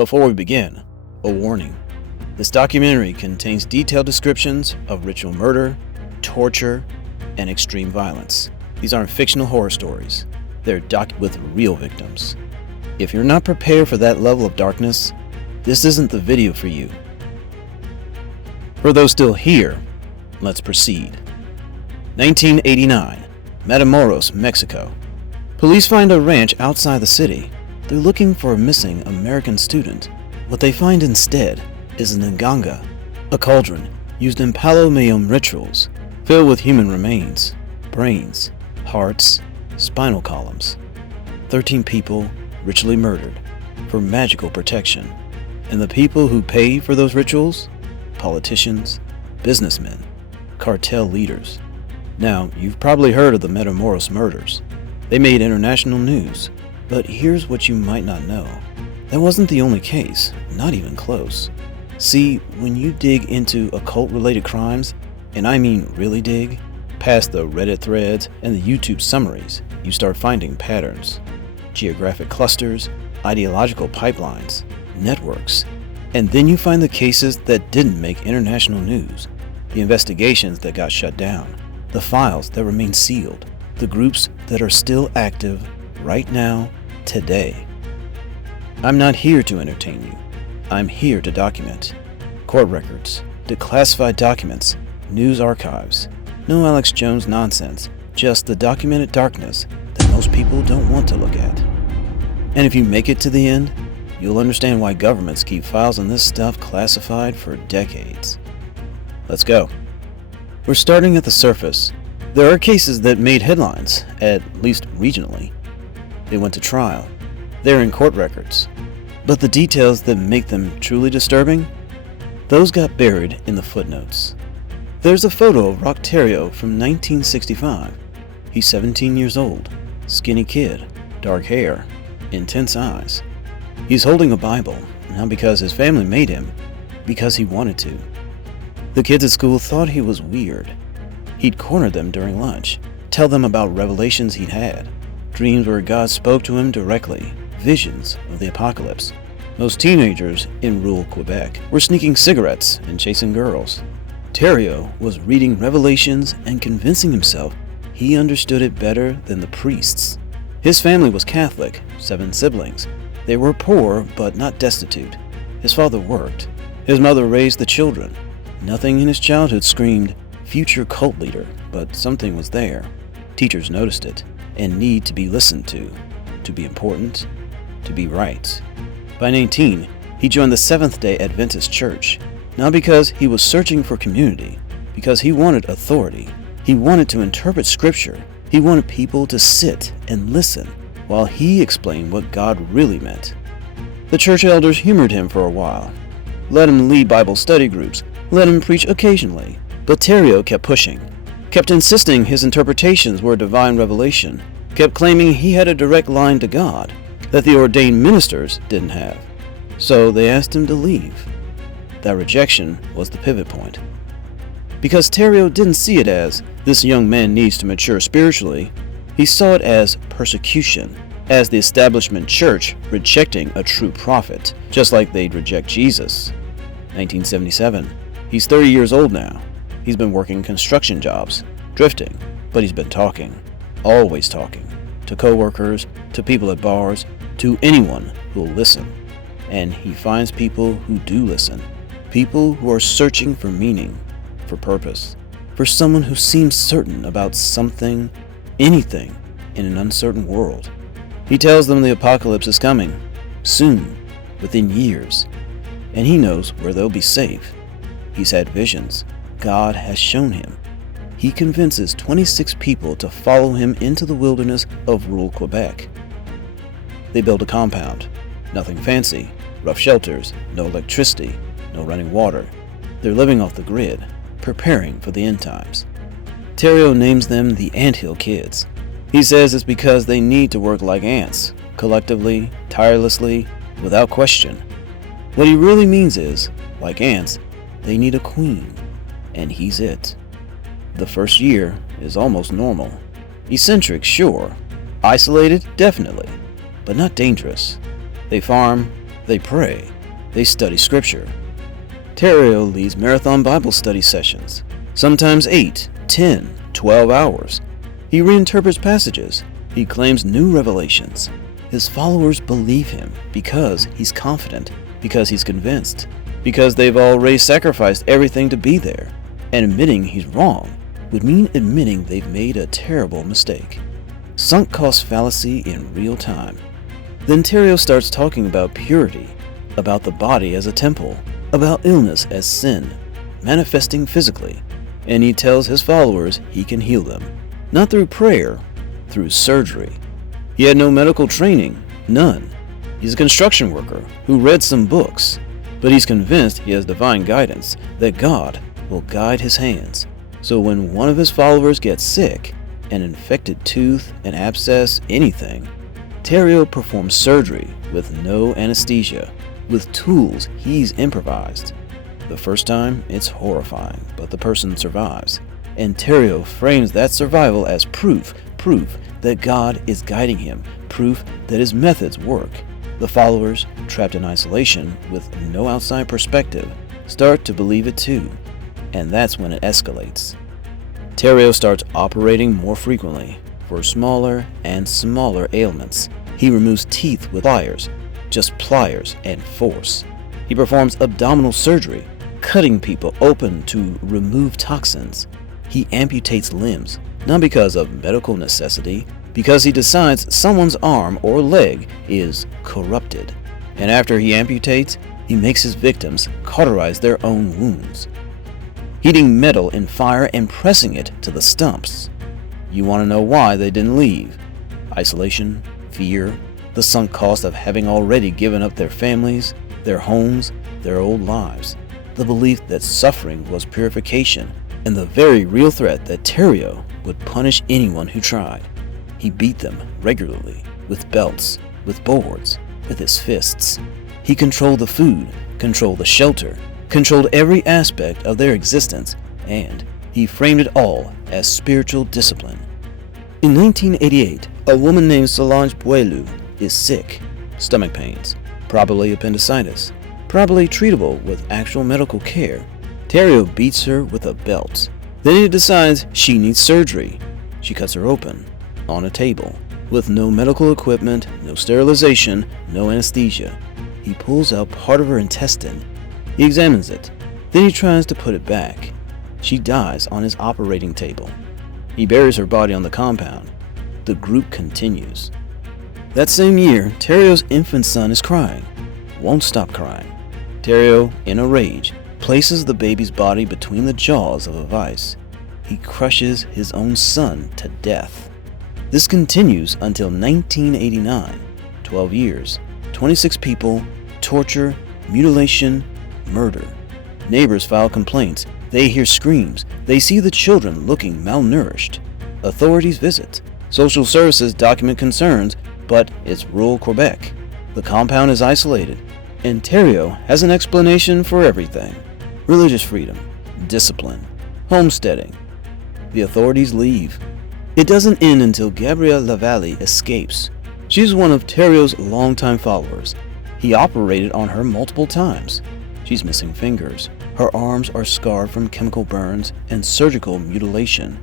Before we begin, a warning. This documentary contains detailed descriptions of ritual murder, torture, and extreme violence. These aren't fictional horror stories. They're with real victims. If you're not prepared for that level of darkness, this isn't the video for you. For those still here, let's proceed. 1989, Matamoros, Mexico. Police find a ranch outside the city. They're looking for a missing American student. What they find instead is an nganga, a cauldron used in Palo Mayom rituals, filled with human remains, brains, hearts, spinal columns. 13 people ritually murdered for magical protection. And the people who pay for those rituals? Politicians, businessmen, cartel leaders. Now, you've probably heard of the Matamoros murders. They made international news. But here's what you might not know. That wasn't the only case, not even close. See, when you dig into occult-related crimes, and I mean really dig, past the Reddit threads and the YouTube summaries, you start finding patterns. Geographic clusters, ideological pipelines, networks. And then you find the cases that didn't make international news, the investigations that got shut down, the files that remain sealed, the groups that are still active right now, today. I'm not here to entertain you. I'm here to document. Court records, declassified documents, news archives. No Alex Jones nonsense, just the documented darkness that most people don't want to look at. And if you make it to the end, you'll understand why governments keep files on this stuff classified for decades. Let's go. We're starting at the surface. There are cases that made headlines, at least regionally. They went to trial. They're in court records. But the details that make them truly disturbing? Those got buried in the footnotes. There's a photo of Rock Terrio from 1965. He's 17 years old, skinny kid, dark hair, intense eyes. He's holding a Bible, not because his family made him, because he wanted to. The kids at school thought he was weird. He'd corner them during lunch, tell them about revelations he'd had, dreams where God spoke to him directly, visions of the apocalypse. Most teenagers in rural Quebec were sneaking cigarettes and chasing girls. Terrio was reading Revelations and convincing himself he understood it better than the priests. His family was Catholic, 7 siblings. They were poor but not destitute. His father worked. His mother raised the children. Nothing in his childhood screamed future cult leader, but something was there. Teachers noticed it and need to be listened to be important, to be right. By 19, he joined the Seventh-day Adventist Church, not because he was searching for community, because he wanted authority. He wanted to interpret Scripture. He wanted people to sit and listen while he explained what God really meant. The church elders humored him for a while, let him lead Bible study groups, let him preach occasionally, but Terrio kept pushing, kept insisting his interpretations were divine revelation, kept claiming he had a direct line to God that the ordained ministers didn't have. So they asked him to leave. That rejection was the pivot point. Because Terrio didn't see it as, this young man needs to mature spiritually, he saw it as persecution, as the establishment church rejecting a true prophet, just like they'd reject Jesus. 1977. He's 30 years old now. He's been working construction jobs, drifting, but he's been talking, always talking, to coworkers, to people at bars, to anyone who'll listen. And he finds people who do listen, people who are searching for meaning, for purpose, for someone who seems certain about something, anything, in an uncertain world. He tells them the apocalypse is coming, soon, within years, and he knows where they'll be safe. He's had visions. God has shown him. He convinces 26 people to follow him into the wilderness of rural Quebec. They build a compound. Nothing fancy. Rough shelters, no electricity, no running water. They're living off the grid, preparing for the end times. Terrio names them the Anthill Kids. He says it's because they need to work like ants, collectively, tirelessly, without question. What he really means is, like ants, they need a queen, and he's it. The first year is almost normal. Eccentric, sure. Isolated, definitely, but not dangerous. They farm, They pray. They study scripture. Terrio leads marathon Bible study sessions, sometimes 8, 10, 12 hours. He reinterprets passages. He claims new revelations. His followers believe him because he's confident, because he's convinced, because they've already sacrificed everything to be there. And admitting he's wrong would mean admitting they've made a terrible mistake. Sunk cost fallacy in real time. Then Terrio starts talking about purity, about the body as a temple, about illness as sin, manifesting physically, and he tells his followers he can heal them, not through prayer, through surgery. He had no medical training, none. He's a construction worker who read some books, but he's convinced he has divine guidance, that God will guide his hands. So when one of his followers gets sick, an infected tooth, an abscess, anything, Terrio performs surgery with no anesthesia, with tools he's improvised. The first time, it's horrifying, but the person survives. And Terrio frames that survival as proof that God is guiding him, proof that his methods work. The followers, trapped in isolation with no outside perspective, start to believe it too. And that's when it escalates. Terrio starts operating more frequently for smaller and smaller ailments. He removes teeth with pliers, just pliers and force. He performs abdominal surgery, cutting people open to remove toxins. He amputates limbs, not because of medical necessity, because he decides someone's arm or leg is corrupted. And after he amputates, he makes his victims cauterize their own wounds, heating metal in fire and pressing it to the stumps. You want to know why they didn't leave? Isolation, fear, the sunk cost of having already given up their families, their homes, their old lives, the belief that suffering was purification, and the very real threat that Terrio would punish anyone who tried. He beat them regularly, with belts, with boards, with his fists. He controlled the food, controlled the shelter, controlled every aspect of their existence, and he framed it all as spiritual discipline. In 1988, a woman named Solange Boileau is sick, stomach pains, probably appendicitis, probably treatable with actual medical care. Terrio beats her with a belt. Then he decides she needs surgery. She cuts her open, on a table, with no medical equipment, no sterilization, no anesthesia. He pulls out part of her intestine. He examines it. Then he tries to put it back. She dies on his operating table. He buries her body on the compound. The group continues. That same year, Terrio's infant son is crying, won't stop crying. Terrio, in a rage, places the baby's body between the jaws of a vice. He crushes his own son to death. This continues until 1989, 12 years, 26 people, torture, mutilation, murder. Neighbors file complaints. They hear screams. They see the children looking malnourished. Authorities visit. Social services document concerns, but it's rural Quebec. The compound is isolated, and Terrio has an explanation for everything. Religious freedom, discipline, homesteading. The authorities leave. It doesn't end until Gabrielle Lavallee escapes. She's one of Terrio's longtime followers. He operated on her multiple times. She's missing fingers. Her arms are scarred from chemical burns and surgical mutilation.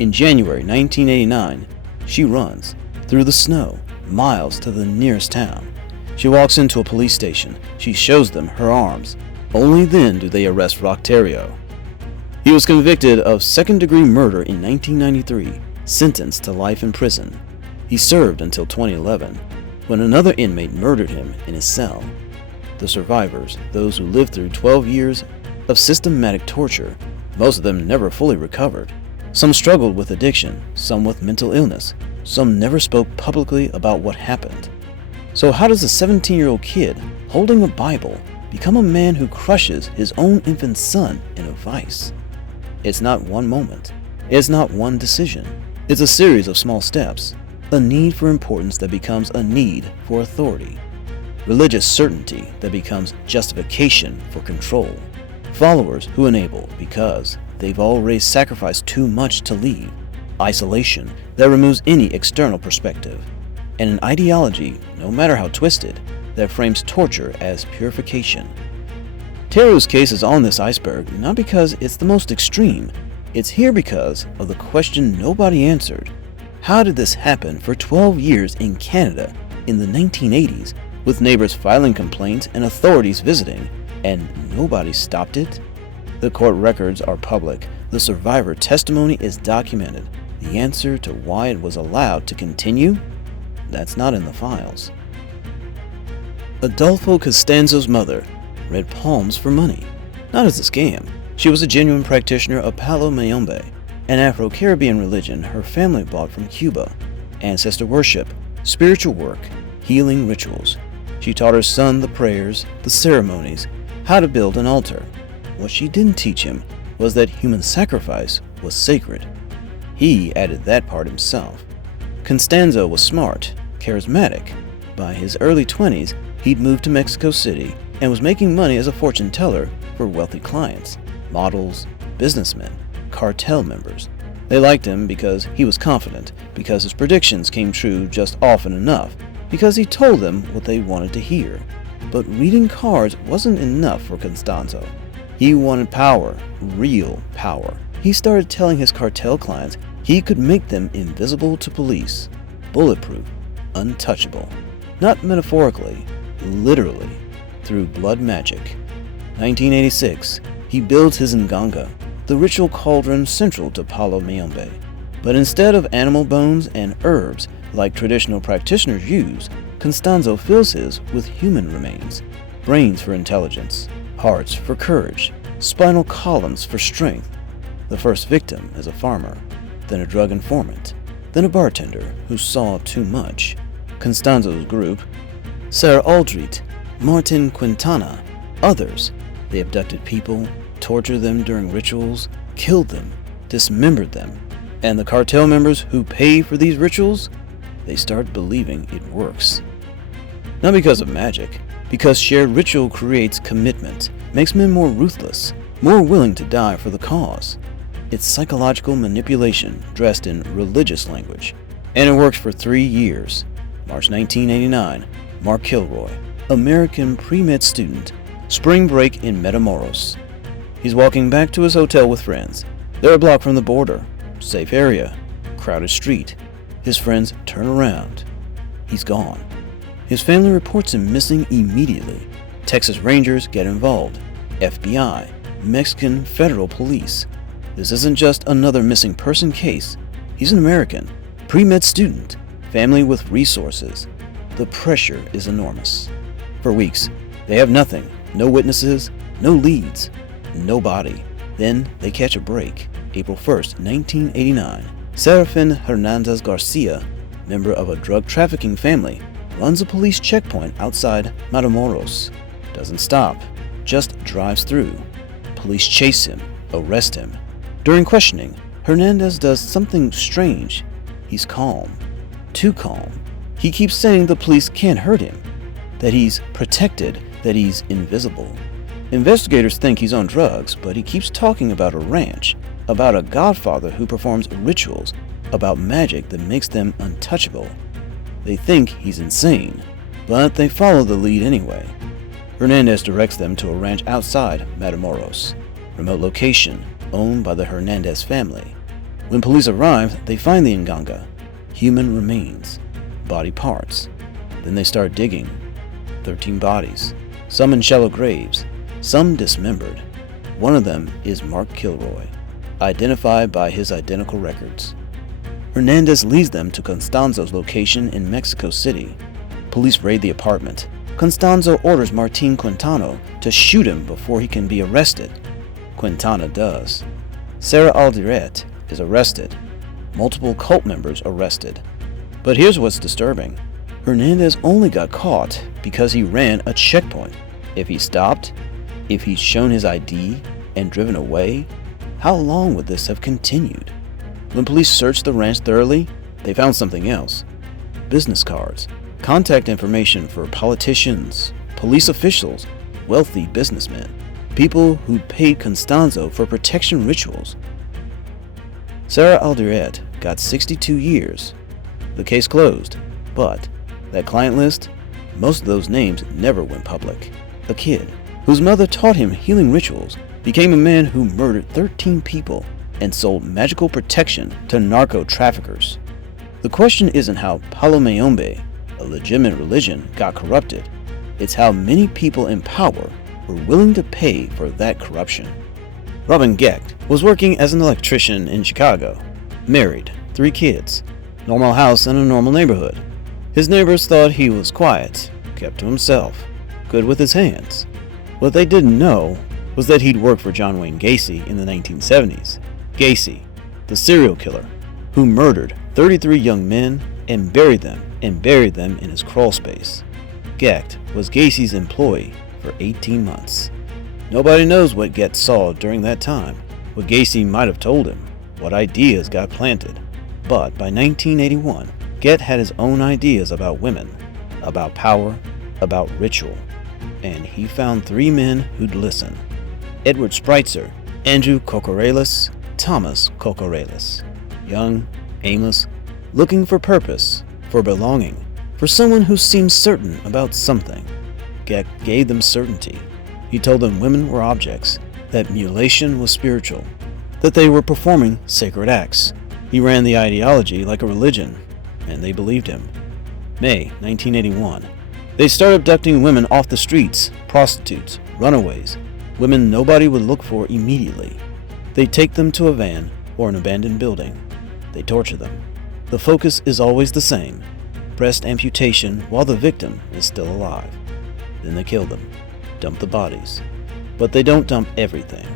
In January 1989, she runs through the snow, miles to the nearest town. She walks into a police station. She shows them her arms. Only then do they arrest Rock Terrio. He was convicted of second-degree murder in 1993, sentenced to life in prison. He served until 2011, when another inmate murdered him in his cell. The survivors, those who lived through 12 years of systematic torture, most of them never fully recovered. Some struggled with addiction, some with mental illness, some never spoke publicly about what happened. So how does a 17-year-old kid holding a Bible become a man who crushes his own infant son in a vice? It's not one moment. It's not one decision. It's a series of small steps. A need for importance that becomes a need for authority. Religious certainty that becomes justification for control. Followers who enable because they've already sacrificed too much to leave. Isolation that removes any external perspective. And an ideology, no matter how twisted, that frames torture as purification. Teru's case is on this iceberg not because it's the most extreme. It's here because of the question nobody answered. How did this happen for 12 years in Canada in the 1980s, with neighbors filing complaints and authorities visiting, and nobody stopped it? The court records are public. The survivor testimony is documented. The answer to why it was allowed to continue? That's not in the files. Adolfo Costanzo's mother read palms for money. Not as a scam. She was a genuine practitioner of Palo Mayombe, an Afro-Caribbean religion her family bought from Cuba. Ancestor worship, spiritual work, healing rituals. She taught her son the prayers, the ceremonies, how to build an altar. What she didn't teach him was that human sacrifice was sacred. He added that part himself. Costanzo was smart, charismatic. By his early 20s, he'd moved to Mexico City and was making money as a fortune teller for wealthy clients, models, businessmen, cartel members. They liked him because he was confident, because his predictions came true just often enough, because he told them what they wanted to hear. But reading cards wasn't enough for Costanzo. He wanted power, real power. He started telling his cartel clients he could make them invisible to police, bulletproof, untouchable. Not metaphorically, literally, through blood magic. 1986, he builds his nganga, the ritual cauldron central to Palo Mayombe. But instead of animal bones and herbs like traditional practitioners use, Costanzo fills his with human remains, brains for intelligence, hearts for courage, spinal columns for strength. The first victim is a farmer, then a drug informant, then a bartender who saw too much. Costanzo's group, Sarah Aldrete, Martin Quintana, others, they abducted people, tortured them during rituals, killed them, dismembered them. And the cartel members who pay for these rituals, they start believing it works. Not because of magic, because shared ritual creates commitment, makes men more ruthless, more willing to die for the cause. It's psychological manipulation dressed in religious language. And it worked for 3 years. March 1989, Mark Kilroy, American pre-med student, spring break in Matamoros. He's walking back to his hotel with friends. They're a block from the border. Safe area. Crowded street. His friends turn around. He's gone. His family reports him missing immediately. Texas Rangers get involved. FBI. Mexican federal police. This isn't just another missing person case. He's an American, pre-med student, family with resources. The pressure is enormous. For weeks, they have nothing. No witnesses, no leads, no body. Then they catch a break. April 1st, 1989. Serafin Hernandez Garcia, member of a drug trafficking family, runs a police checkpoint outside Matamoros. Doesn't stop, just drives through. Police chase him, arrest him. During questioning, Hernandez does something strange. He's calm. Too calm. He keeps saying the police can't hurt him, that he's protected, that he's invisible. Investigators think he's on drugs, but he keeps talking about a ranch, about a godfather who performs rituals, about magic that makes them untouchable. They think he's insane, but they follow the lead anyway. Hernandez directs them to a ranch outside Matamoros, remote location owned by the Hernandez family. When police arrive, they find the nganga, human remains, body parts. Then they start digging. 13 bodies, some in shallow graves, some dismembered. One of them is Mark Kilroy, identified by his identical records. Hernandez leads them to Costanzo's location in Mexico City. Police raid the apartment. Costanzo orders Martin Quintana to shoot him before he can be arrested. Quintana does. Sarah Aldrete is arrested. Multiple cult members arrested. But here's what's disturbing. Hernandez only got caught because he ran a checkpoint. If he stopped, if he'd shown his ID and driven away, how long would this have continued? When police searched the ranch thoroughly, they found something else. Business cards, contact information for politicians, police officials, wealthy businessmen, people who'd paid Costanzo for protection rituals. Sarah Aldrete got 62 years. The case closed, but that client list, Most of those names never went public. A kid, whose mother taught him healing rituals, became a man who murdered 13 people and sold magical protection to narco-traffickers. The question isn't how Palo Mayombe, a legitimate religion, got corrupted. It's how many people in power were willing to pay for that corruption. Robin Gecht was working as an electrician in Chicago. Married, 3 kids, normal house in a normal neighborhood. His neighbors thought he was quiet, kept to himself, good with his hands. What they didn't know was that he'd worked for John Wayne Gacy in the 1970s. Gacy, the serial killer, who murdered 33 young men and buried them in his crawl space. Gecht was Gacy's employee for 18 months. Nobody knows what Gecht saw during that time, what Gacy might have told him, what ideas got planted. But by 1981, Gecht had his own ideas about women, about power, about ritual, and he found 3 men who'd listen. Edward Spreitzer, Andrew Kokoraleis, Thomas Kokoraleis. Young, aimless, looking for purpose, for belonging, for someone who seemed certain about something. Gecht gave them certainty. He told them women were objects, that mutilation was spiritual, that they were performing sacred acts. He ran the ideology like a religion, and they believed him. May 1981. They started abducting women off the streets, prostitutes, runaways, women nobody would look for immediately. They take them to a van or an abandoned building. They torture them. The focus is always the same: breast amputation while the victim is still alive. Then they kill them, dump the bodies. But they don't dump everything.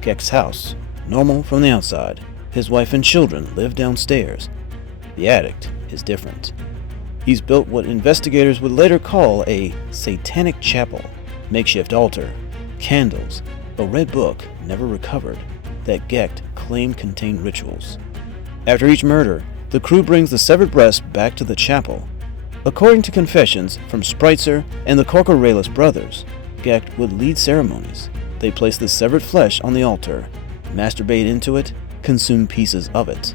Gecht's house, normal from the outside. His wife and children live downstairs. The addict is different. He's built what investigators would later call a satanic chapel, makeshift altar, candles, a red book never recovered that Gecht claimed contained rituals. After each murder, the crew brings the severed breast back to the chapel. According to confessions from Spreitzer and the Kokoraleis brothers, Gecht would lead ceremonies. They place the severed flesh on the altar, masturbate into it, consume pieces of it.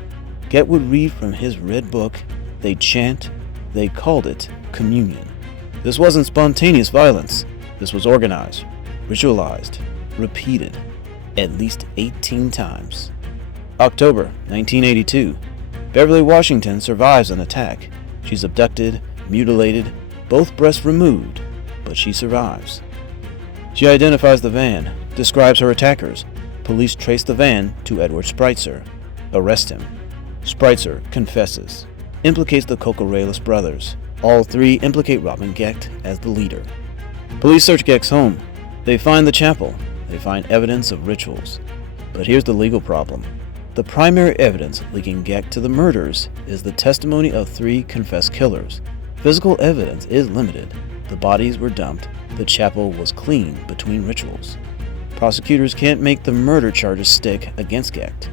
Gecht would read from his red book. They'd chant. They called it communion. This wasn't spontaneous violence. This was organized, ritualized, repeated, at least 18 times. October 1982. Beverly Washington survives an attack. She's abducted, mutilated, both breasts removed, but she survives. She identifies the van, describes her attackers. Police trace the van to Edward Spreitzer, arrest him. Spreitzer confesses, implicates the Kokoraleis brothers. All 3 implicate Robin Gecht as the leader. Police search Gecht's home. They find the chapel. They find evidence of rituals. But here's the legal problem. The primary evidence linking Gecht to the murders is the testimony of 3 confessed killers. Physical evidence is limited. The bodies were dumped. The chapel was cleaned between rituals. Prosecutors can't make the murder charges stick against Gecht.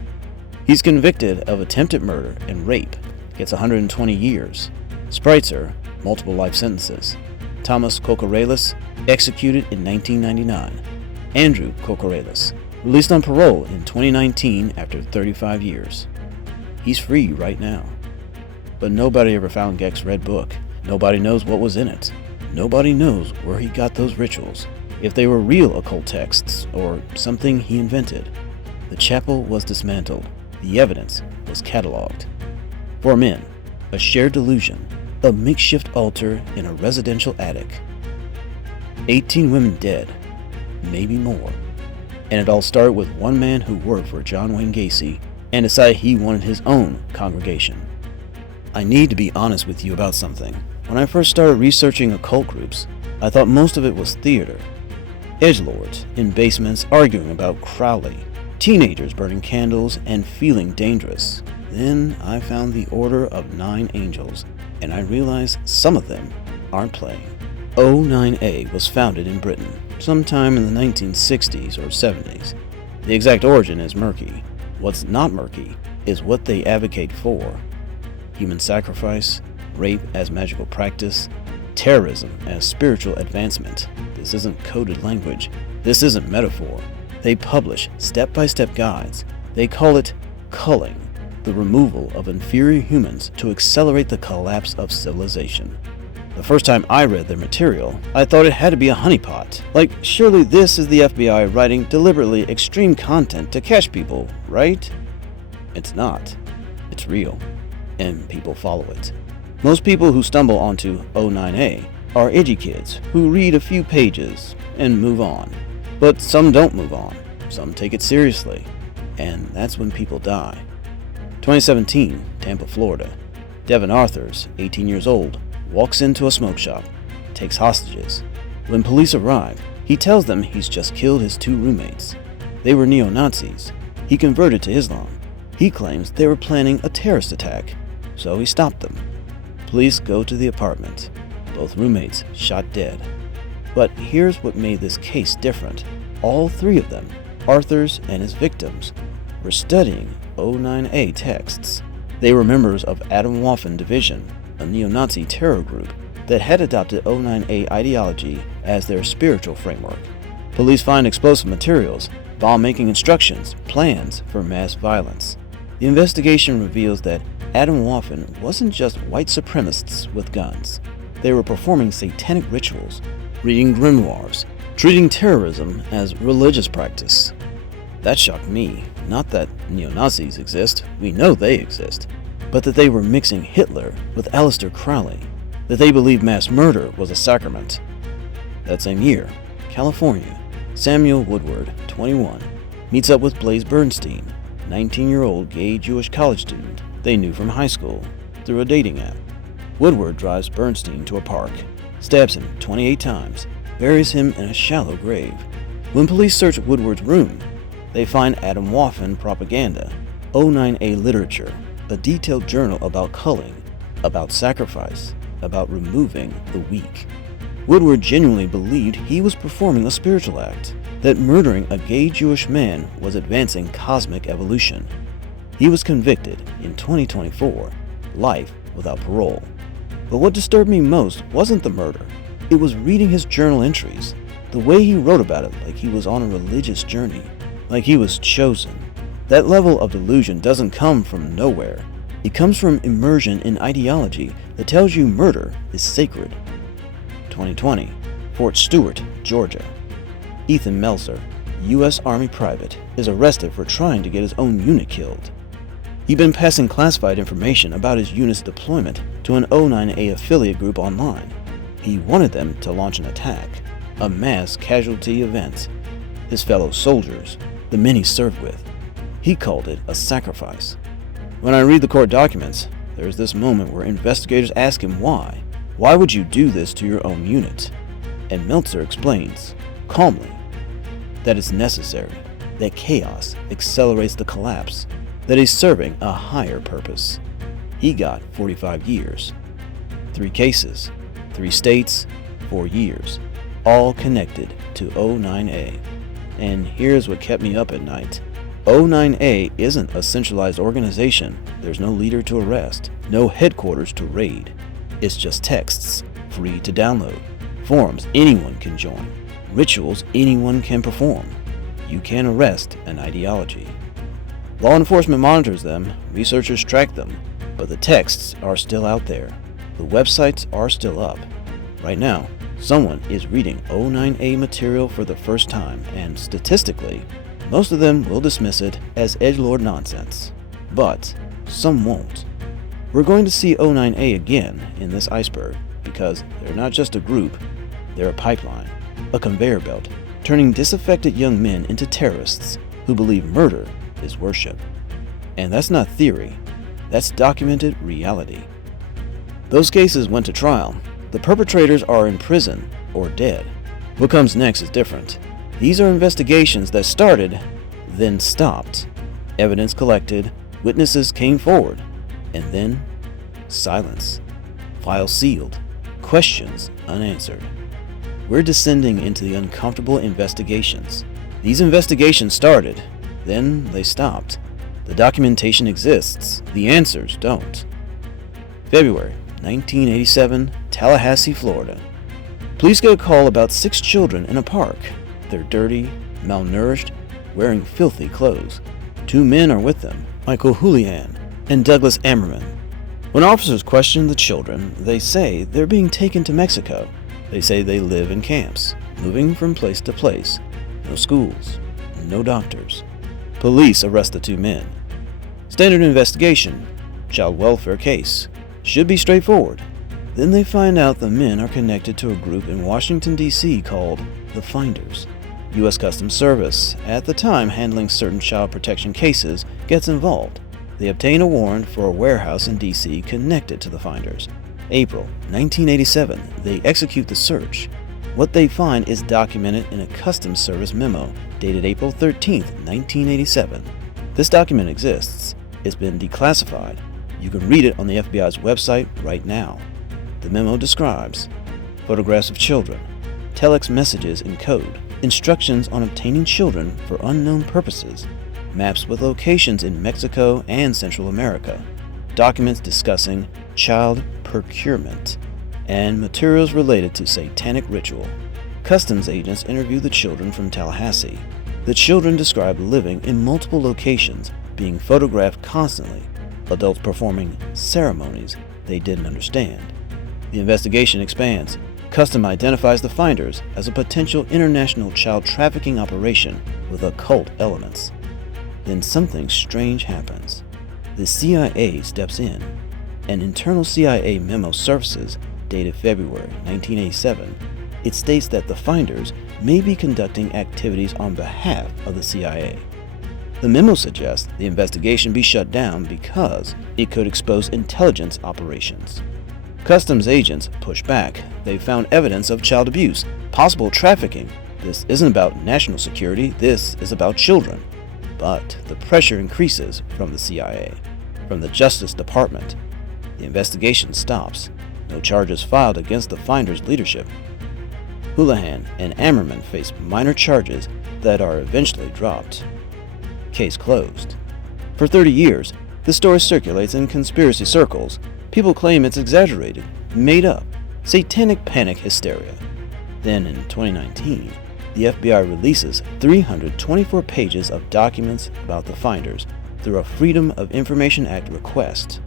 He's convicted of attempted murder and rape, gets 120 years. Spreitzer, multiple life sentences. Thomas Kokoraleis, executed in 1999. Andrew Kokoraleis, released on parole in 2019 after 35 years. He's free right now. But nobody ever found Gecht's red book. Nobody knows what was in it. Nobody knows where he got those rituals, if they were real occult texts or something he invented. The chapel was dismantled. The evidence was cataloged. 4 men, a shared delusion, a makeshift altar in a residential attic. 18 women dead, maybe more. And it all started with one man who worked for John Wayne Gacy and decided he wanted his own congregation. I need to be honest with you about something. When I first started researching occult groups, I thought most of it was theater. Edgelords in basements arguing about Crowley, teenagers burning candles and feeling dangerous. Then I found the Order of 9 Angels, and I realized some of them aren't playing. O9A was founded in Britain sometime in the 1960s or 70s. The exact origin is murky. What's not murky is what they advocate for. Human sacrifice, rape as magical practice, terrorism as spiritual advancement. This isn't coded language. This isn't metaphor. They publish step-by-step guides. They call it culling, the removal of inferior humans to accelerate the collapse of civilization. The first time I read their material, I thought it had to be a honeypot. Like, surely this is the FBI writing deliberately extreme content to catch people, right? It's not. It's real. And people follow it. Most people who stumble onto O9A are edgy kids who read a few pages and move on. But some don't move on. Some take it seriously. And that's when people die. 2017, Tampa, Florida. Devin Arthurs, 18 years old, walks into a smoke shop, takes hostages. When police arrive, he tells them he's just killed his 2 roommates. They were neo-Nazis. He converted to Islam. He claims they were planning a terrorist attack, so he stopped them. Police go to the apartment. Both roommates shot dead. But here's what made this case different. All 3 of them, Arthurs and his victims, were studying O9A texts. They were members of Adam Waffen Division, a neo-Nazi terror group that had adopted O9A ideology as their spiritual framework. Police find explosive materials, bomb-making instructions, plans for mass violence. The investigation reveals that Adam Waffen wasn't just white supremacists with guns. They were performing satanic rituals, reading grimoires, treating terrorism as religious practice. That shocked me. Not that neo-Nazis exist, we know they exist, but that they were mixing Hitler with Aleister Crowley, that they believed mass murder was a sacrament. That same year, California, Samuel Woodward, 21, meets up with Blaze Bernstein, 19-year-old gay Jewish college student they knew from high school, through a dating app. Woodward drives Bernstein to a park, stabs him 28 times, buries him in a shallow grave. When police search Woodward's room, they find Adam Waffen propaganda, O9A literature, a detailed journal about culling, about sacrifice, about removing the weak. Woodward genuinely believed he was performing a spiritual act, that murdering a gay Jewish man was advancing cosmic evolution. He was convicted in 2024, life without parole. But what disturbed me most wasn't the murder. It was reading his journal entries, the way he wrote about it like he was on a religious journey. Like he was chosen. That level of delusion doesn't come from nowhere. It comes from immersion in ideology that tells you murder is sacred. 2020, Fort Stewart, Georgia. Ethan Melzer, U.S. Army private, is arrested for trying to get his own unit killed. He'd been passing classified information about his unit's deployment to an O9A affiliate group online. He wanted them to launch an attack, a mass casualty event. His fellow soldiers, the men he served with. He called it a sacrifice. When I read the court documents, there's this moment where investigators ask him why. Why would you do this to your own unit? And Meltzer explains, calmly, that it's necessary, that chaos accelerates the collapse, that he's serving a higher purpose. He got 45 years. 3 cases, 3 states, 4 years, all connected to O9A. And here's what kept me up at night. O9A isn't a centralized organization. There's no leader to arrest, no headquarters to raid. It's just texts, free to download, forums anyone can join, rituals anyone can perform. You can't arrest an ideology. Law enforcement monitors them, researchers track them, but the texts are still out there. The websites are still up. Right now, someone is reading O9A material for the first time, and statistically, most of them will dismiss it as edgelord nonsense. But some won't. We're going to see O9A again in this Iceberg, because they're not just a group, they're a pipeline, a conveyor belt, turning disaffected young men into terrorists who believe murder is worship. And that's not theory, that's documented reality. Those cases went to trial. The perpetrators are in prison or dead. What comes next is different. These are investigations that started, then stopped. Evidence collected, witnesses came forward, and then silence. Files sealed, questions unanswered. We're descending into the uncomfortable investigations. These investigations started, then they stopped. The documentation exists, the answers don't. February 1987, Tallahassee, Florida. Police get a call about 6 children in a park. They're dirty, malnourished, wearing filthy clothes. 2 men are with them, Michael Houlihan and Douglas Ammerman. When officers question the children, they say they're being taken to Mexico. They say they live in camps, moving from place to place. No schools, no doctors. Police arrest the two men. Standard investigation, child welfare case. Should be straightforward. Then they find out the men are connected to a group in Washington, D.C. called the Finders. U.S. Customs Service, at the time handling certain child protection cases, gets involved. They obtain a warrant for a warehouse in D.C. connected to the Finders. April 1987, they execute the search. What they find is documented in a Customs Service memo dated April 13, 1987. This document exists. It's been declassified. You can read it on the FBI's website right now. The memo describes photographs of children, telex messages in code, instructions on obtaining children for unknown purposes, maps with locations in Mexico and Central America, documents discussing child procurement, and materials related to satanic ritual. Customs agents interview the children from Tallahassee. The children describe living in multiple locations, being photographed constantly, adults performing ceremonies they didn't understand. The investigation expands. Customs identifies the Finders as a potential international child trafficking operation with occult elements. Then something strange happens. The CIA steps in. An internal CIA memo surfaces, dated February 1987. It states that the Finders may be conducting activities on behalf of the CIA. The memo suggests the investigation be shut down because it could expose intelligence operations. Customs agents push back. They found evidence of child abuse, possible trafficking. This isn't about national security, this is about children. But the pressure increases from the CIA, from the Justice Department. The investigation stops. No charges filed against the Finders' leadership. Houlihan and Ammerman face minor charges that are eventually dropped. Case closed. For 30 years, the story circulates in conspiracy circles. People claim it's exaggerated, made up, satanic panic hysteria. Then in 2019, the FBI releases 324 pages of documents about the Finders through a Freedom of Information Act request.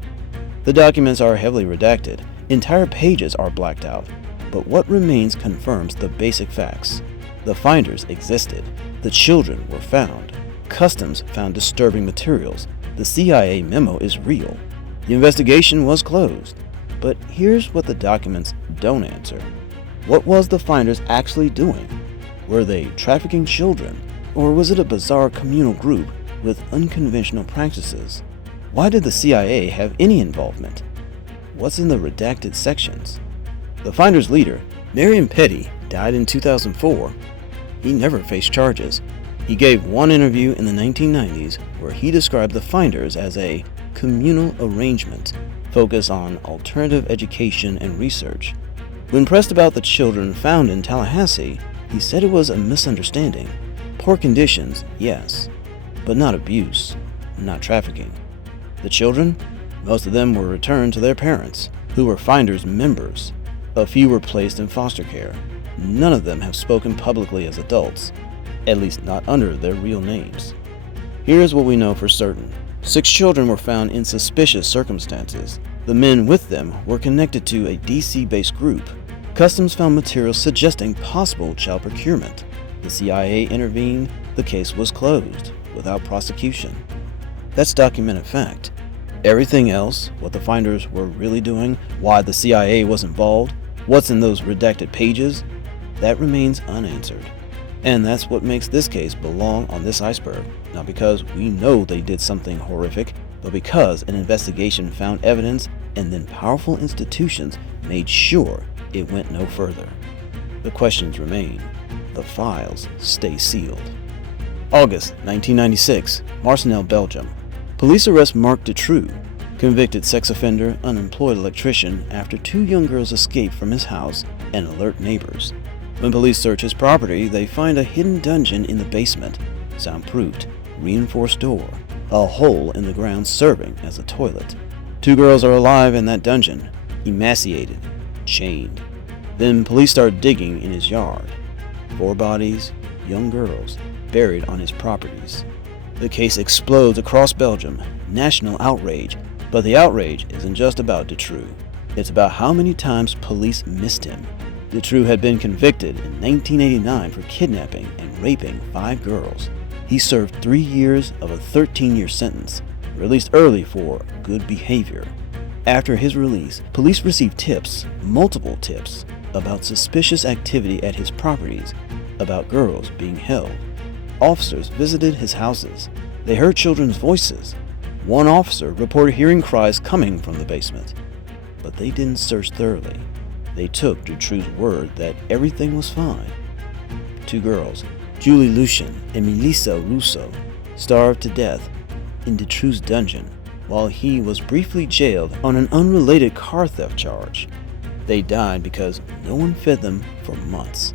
The documents are heavily redacted, entire pages are blacked out, but what remains confirms the basic facts. The Finders existed, the children were found, Customs found disturbing materials, the CIA memo is real. The investigation was closed, but here's what the documents don't answer. What was the Finders actually doing? Were they trafficking children, or was it a bizarre communal group with unconventional practices? Why did the CIA have any involvement? What's in the redacted sections? The Finders' leader, Marion Petty, died in 2004. He never faced charges. He gave one interview in the 1990s where he described the Finders as a communal arrangement focused on alternative education and research. When pressed about the children found in Tallahassee, he said it was a misunderstanding. Poor conditions, yes, but not abuse, not trafficking. The children? Most of them were returned to their parents, who were Finders members. A few were placed in foster care. None of them have spoken publicly as adults, at least not under their real names. Here's what we know for certain. 6 children were found in suspicious circumstances. The men with them were connected to a DC-based group. Customs found materials suggesting possible child procurement. The CIA intervened. The case was closed without prosecution. That's documented fact. Everything else, what the Finders were really doing, why the CIA was involved, what's in those redacted pages, that remains unanswered. And that's what makes this case belong on this iceberg. Not because we know they did something horrific, but because an investigation found evidence and then powerful institutions made sure it went no further. The questions remain. The files stay sealed. August 1996, Marcinelle, Belgium. Police arrest Marc Dutroux, convicted sex offender, unemployed electrician, after 2 young girls escape from his house and alert neighbors. When police search his property, they find a hidden dungeon in the basement, soundproofed, reinforced door, a hole in the ground serving as a toilet. 2 girls are alive in that dungeon, emaciated, chained. Then police start digging in his yard. 4 bodies, young girls, buried on his properties. The case explodes across Belgium. National outrage. But the outrage isn't just about Dutroux. It's about how many times police missed him. Dutroux had been convicted in 1989 for kidnapping and raping 5 girls. He served 3 years of a 13-year sentence, released early for good behavior. After his release, police received tips, multiple tips, about suspicious activity at his properties, about girls being held. Officers visited his houses. They heard children's voices. One officer reported hearing cries coming from the basement. But they didn't search thoroughly. They took Dutroux's word that everything was fine. 2 girls, Julie Lucien and Melissa Russo, starved to death in Dutroux's dungeon while he was briefly jailed on an unrelated car theft charge. They died because no one fed them for months.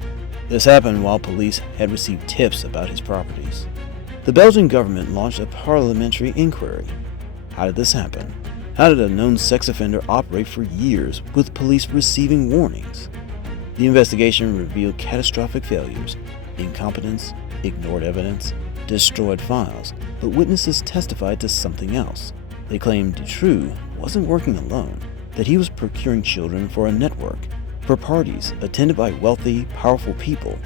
This happened while police had received tips about his properties. The Belgian government launched a parliamentary inquiry. How did this happen? How did a known sex offender operate for years with police receiving warnings? The investigation revealed catastrophic failures, incompetence, ignored evidence, destroyed files, but witnesses testified to something else. They claimed Dutroux wasn't working alone, that he was procuring children for a network, for parties attended by wealthy, powerful people.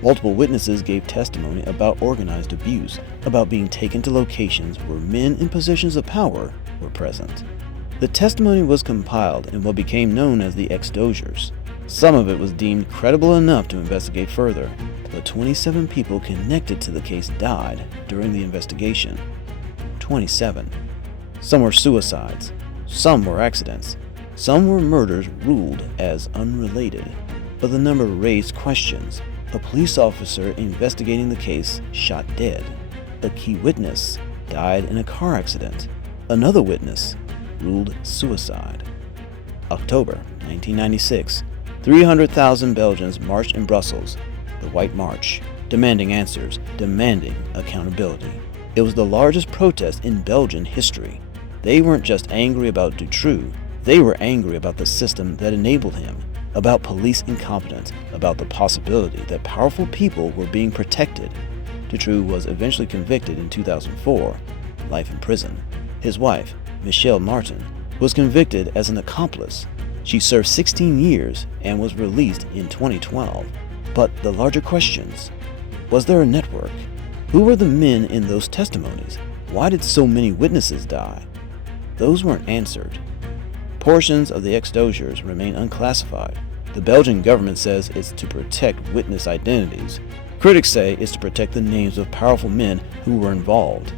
Multiple witnesses gave testimony about organized abuse, about being taken to locations where men in positions of power were present. The testimony was compiled in what became known as the exposures. Some of it was deemed credible enough to investigate further, but 27 people connected to the case died during the investigation. 27. Some were suicides, some were accidents, some were murders ruled as unrelated, but the number raised questions. A police officer investigating the case shot dead. A key witness died in a car accident. Another witness ruled suicide. October 1996, 300,000 Belgians marched in Brussels, the White March, demanding answers, demanding accountability. It was the largest protest in Belgian history. They weren't just angry about Dutroux, they were angry about the system that enabled him, about police incompetence, about the possibility that powerful people were being protected. Dutroux was eventually convicted in 2004, life in prison. His wife, Michelle Martin, was convicted as an accomplice. She served 16 years and was released in 2012. But the larger questions: was there a network? Who were the men in those testimonies? Why did so many witnesses die? Those weren't answered. Portions of the exposures remain unclassified. The Belgian government says it's to protect witness identities. Critics say it's to protect the names of powerful men who were involved.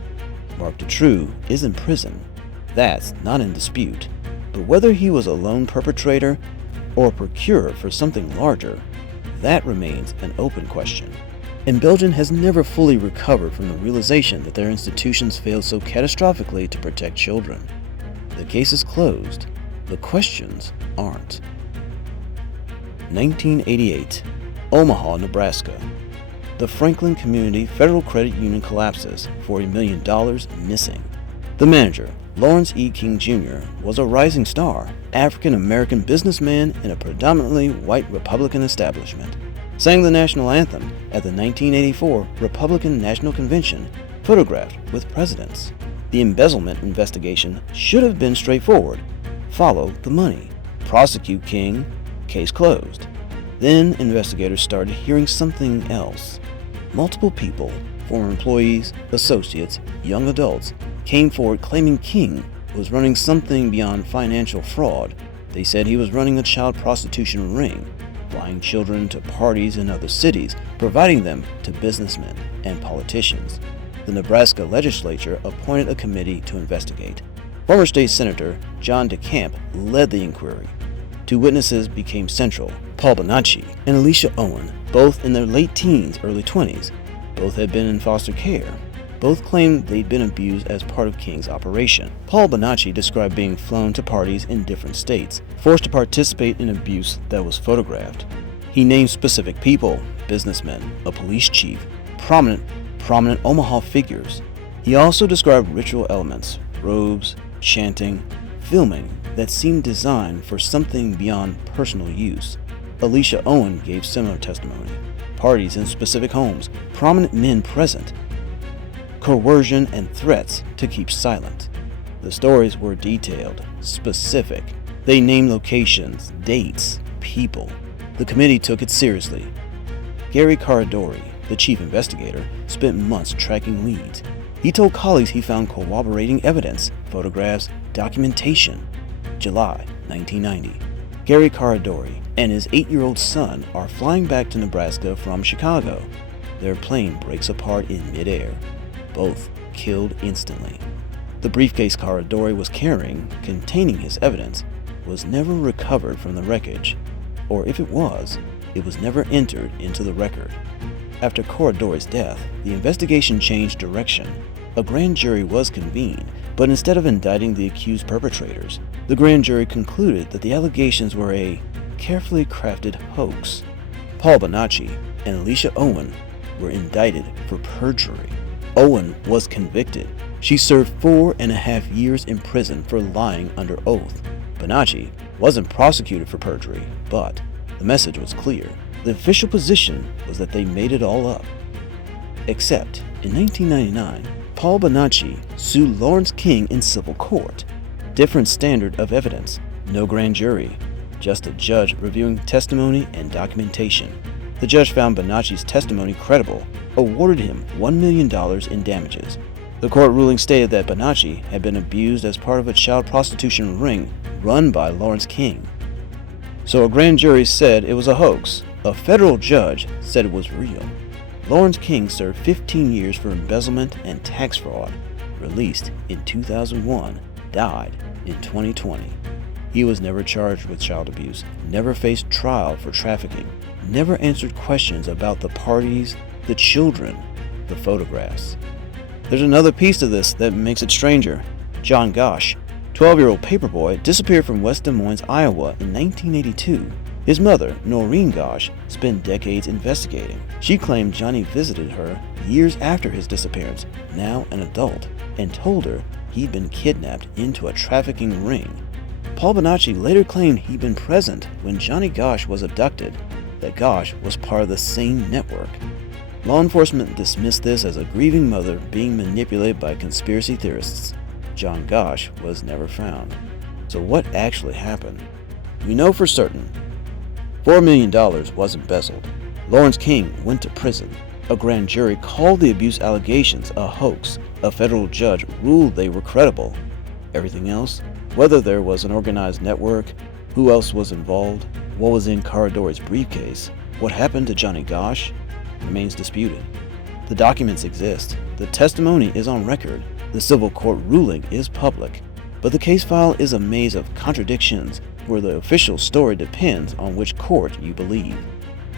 Marc Dutroux is in prison. That's not in dispute. But whether he was a lone perpetrator or a procurer for something larger, that remains an open question. And Belgium has never fully recovered from the realization that their institutions failed so catastrophically to protect children. The case is closed. The questions aren't. 1988, Omaha, Nebraska. The Franklin Community Federal Credit Union collapses, $40 million missing. The manager, Lawrence E. King Jr., was a rising star, African-American businessman in a predominantly white Republican establishment. Sang the national anthem at the 1984 Republican National Convention, photographed with presidents. The embezzlement investigation should have been straightforward. Follow the money. Prosecute King. Case closed. Then investigators started hearing something else. Multiple people, former employees, associates, young adults, came forward claiming King was running something beyond financial fraud. They said he was running a child prostitution ring, flying children to parties in other cities, providing them to businessmen and politicians. The Nebraska legislature appointed a committee to investigate. Former state senator John DeCamp led the inquiry. 2 witnesses became central, Paul Bonacci and Alicia Owen, both in their late teens, early 20s. Both had been in foster care. Both claimed they'd been abused as part of King's operation. Paul Bonacci described being flown to parties in different states, forced to participate in abuse that was photographed. He named specific people, businessmen, a police chief, prominent Omaha figures. He also described ritual elements, robes, chanting, filming that seemed designed for something beyond personal use. Alicia Owen gave similar testimony. Parties in specific homes, prominent men present, coercion and threats to keep silent. The stories were detailed, specific. They named locations, dates, people. The committee took it seriously. Gary Caradori, the chief investigator, spent months tracking leads. He told colleagues he found corroborating evidence, photographs, documentation. July 1990. Gary Caradori and his 8-year-old son are flying back to Nebraska from Chicago. Their plane breaks apart in midair. Both killed instantly. The briefcase Caradori was carrying, containing his evidence, was never recovered from the wreckage, or if it was never entered into the record. After Caradori's death, the investigation changed direction. A grand jury was convened, but instead of indicting the accused perpetrators, the grand jury concluded that the allegations were a carefully crafted hoax. Paul Bonacci and Alicia Owen were indicted for perjury. Owen was convicted. She served 4.5 years in prison for lying under oath. Bonacci wasn't prosecuted for perjury, but the message was clear. The official position was that they made it all up. Except, in 1999, Paul Bonacci sued Lawrence King in civil court. Different standard of evidence, no grand jury, just a judge reviewing testimony and documentation. The judge found Bonacci's testimony credible, awarded him $1 million in damages. The court ruling stated that Bonacci had been abused as part of a child prostitution ring run by Lawrence King. So a grand jury said it was a hoax. A federal judge said it was real. Lawrence King served 15 years for embezzlement and tax fraud. Released in 2001, died in 2020. He was never charged with child abuse, never faced trial for trafficking, never answered questions about the parties, the children, the photographs. There's another piece to this that makes it stranger. John Gosch, 12-year-old paperboy, disappeared from West Des Moines, Iowa in 1982. His mother, Noreen Gosch, spent decades investigating. She claimed Johnny visited her years after his disappearance, now an adult, and told her he'd been kidnapped into a trafficking ring. Paul Bonacci later claimed he'd been present when Johnny Gosch was abducted, that Gosch was part of the same network. Law enforcement dismissed this as a grieving mother being manipulated by conspiracy theorists. John Gosch was never found. So what actually happened? We know for certain $4 million was embezzled. Lawrence King went to prison. A grand jury called the abuse allegations a hoax. A federal judge ruled they were credible. Everything else, whether there was an organized network, who else was involved, what was in Caradori's briefcase, what happened to Johnny Gosch, remains disputed. The documents exist. The testimony is on record. The civil court ruling is public. But the case file is a maze of contradictions where the official story depends on which court you believe.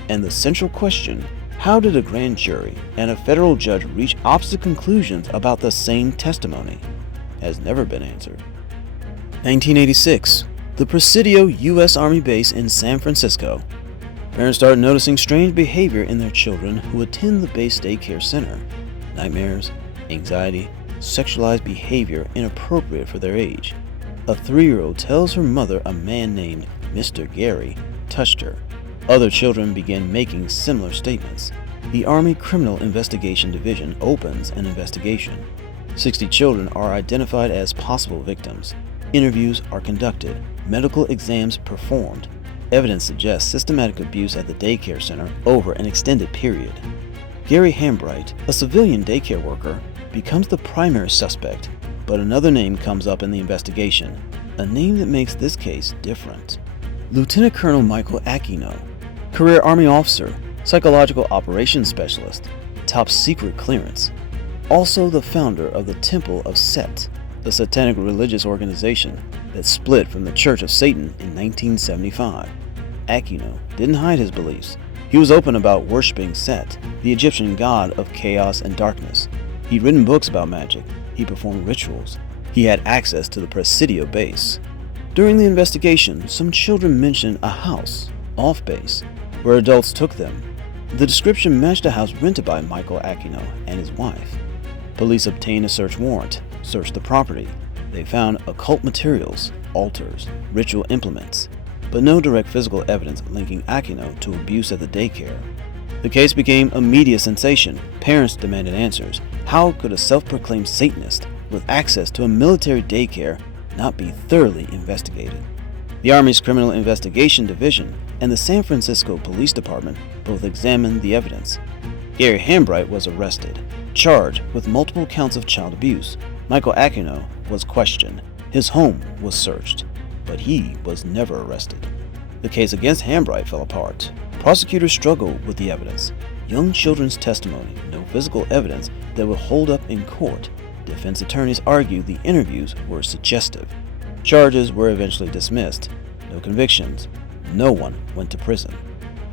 And the central question, how did a grand jury and a federal judge reach opposite conclusions about the same testimony, has never been answered. 1986. The Presidio U.S. Army base in San Francisco. Parents started noticing strange behavior in their children who attend the base daycare center. Nightmares, anxiety, sexualized behavior inappropriate for their age. A 3-year-old tells her mother a man named Mr. Gary touched her. Other children began making similar statements. The Army Criminal Investigation Division opens an investigation. 60 children are identified as possible victims. Interviews are conducted. Medical exams performed. Evidence suggests systematic abuse at the daycare center over an extended period. Gary Hambright, a civilian daycare worker, becomes the primary suspect, but another name comes up in the investigation, a name that makes this case different. Lieutenant Colonel Michael Aquino, career Army officer, psychological operations specialist, top secret clearance, also the founder of the Temple of Set, a satanic religious organization that split from the Church of Satan in 1975. Aquino didn't hide his beliefs. He was open about worshiping Set, the Egyptian god of chaos and darkness. He'd written books about magic. He performed rituals. He had access to the Presidio base. During the investigation, some children mentioned a house, off base, where adults took them. The description matched a house rented by Michael Aquino and his wife. Police obtained a search warrant, searched the property. They found occult materials, altars, ritual implements, but no direct physical evidence linking Aquino to abuse at the daycare. The case became a media sensation. Parents demanded answers. How could a self-proclaimed Satanist with access to a military daycare not be thoroughly investigated? The Army's Criminal Investigation Division and the San Francisco Police Department both examined the evidence. Gary Hambright was arrested, charged with multiple counts of child abuse. Michael Aquino was questioned. His home was searched, but he was never arrested. The case against Hambright fell apart. Prosecutors struggled with the evidence. Young children's testimony, no physical evidence that would hold up in court. Defense attorneys argued the interviews were suggestive. Charges were eventually dismissed. No convictions. No one went to prison.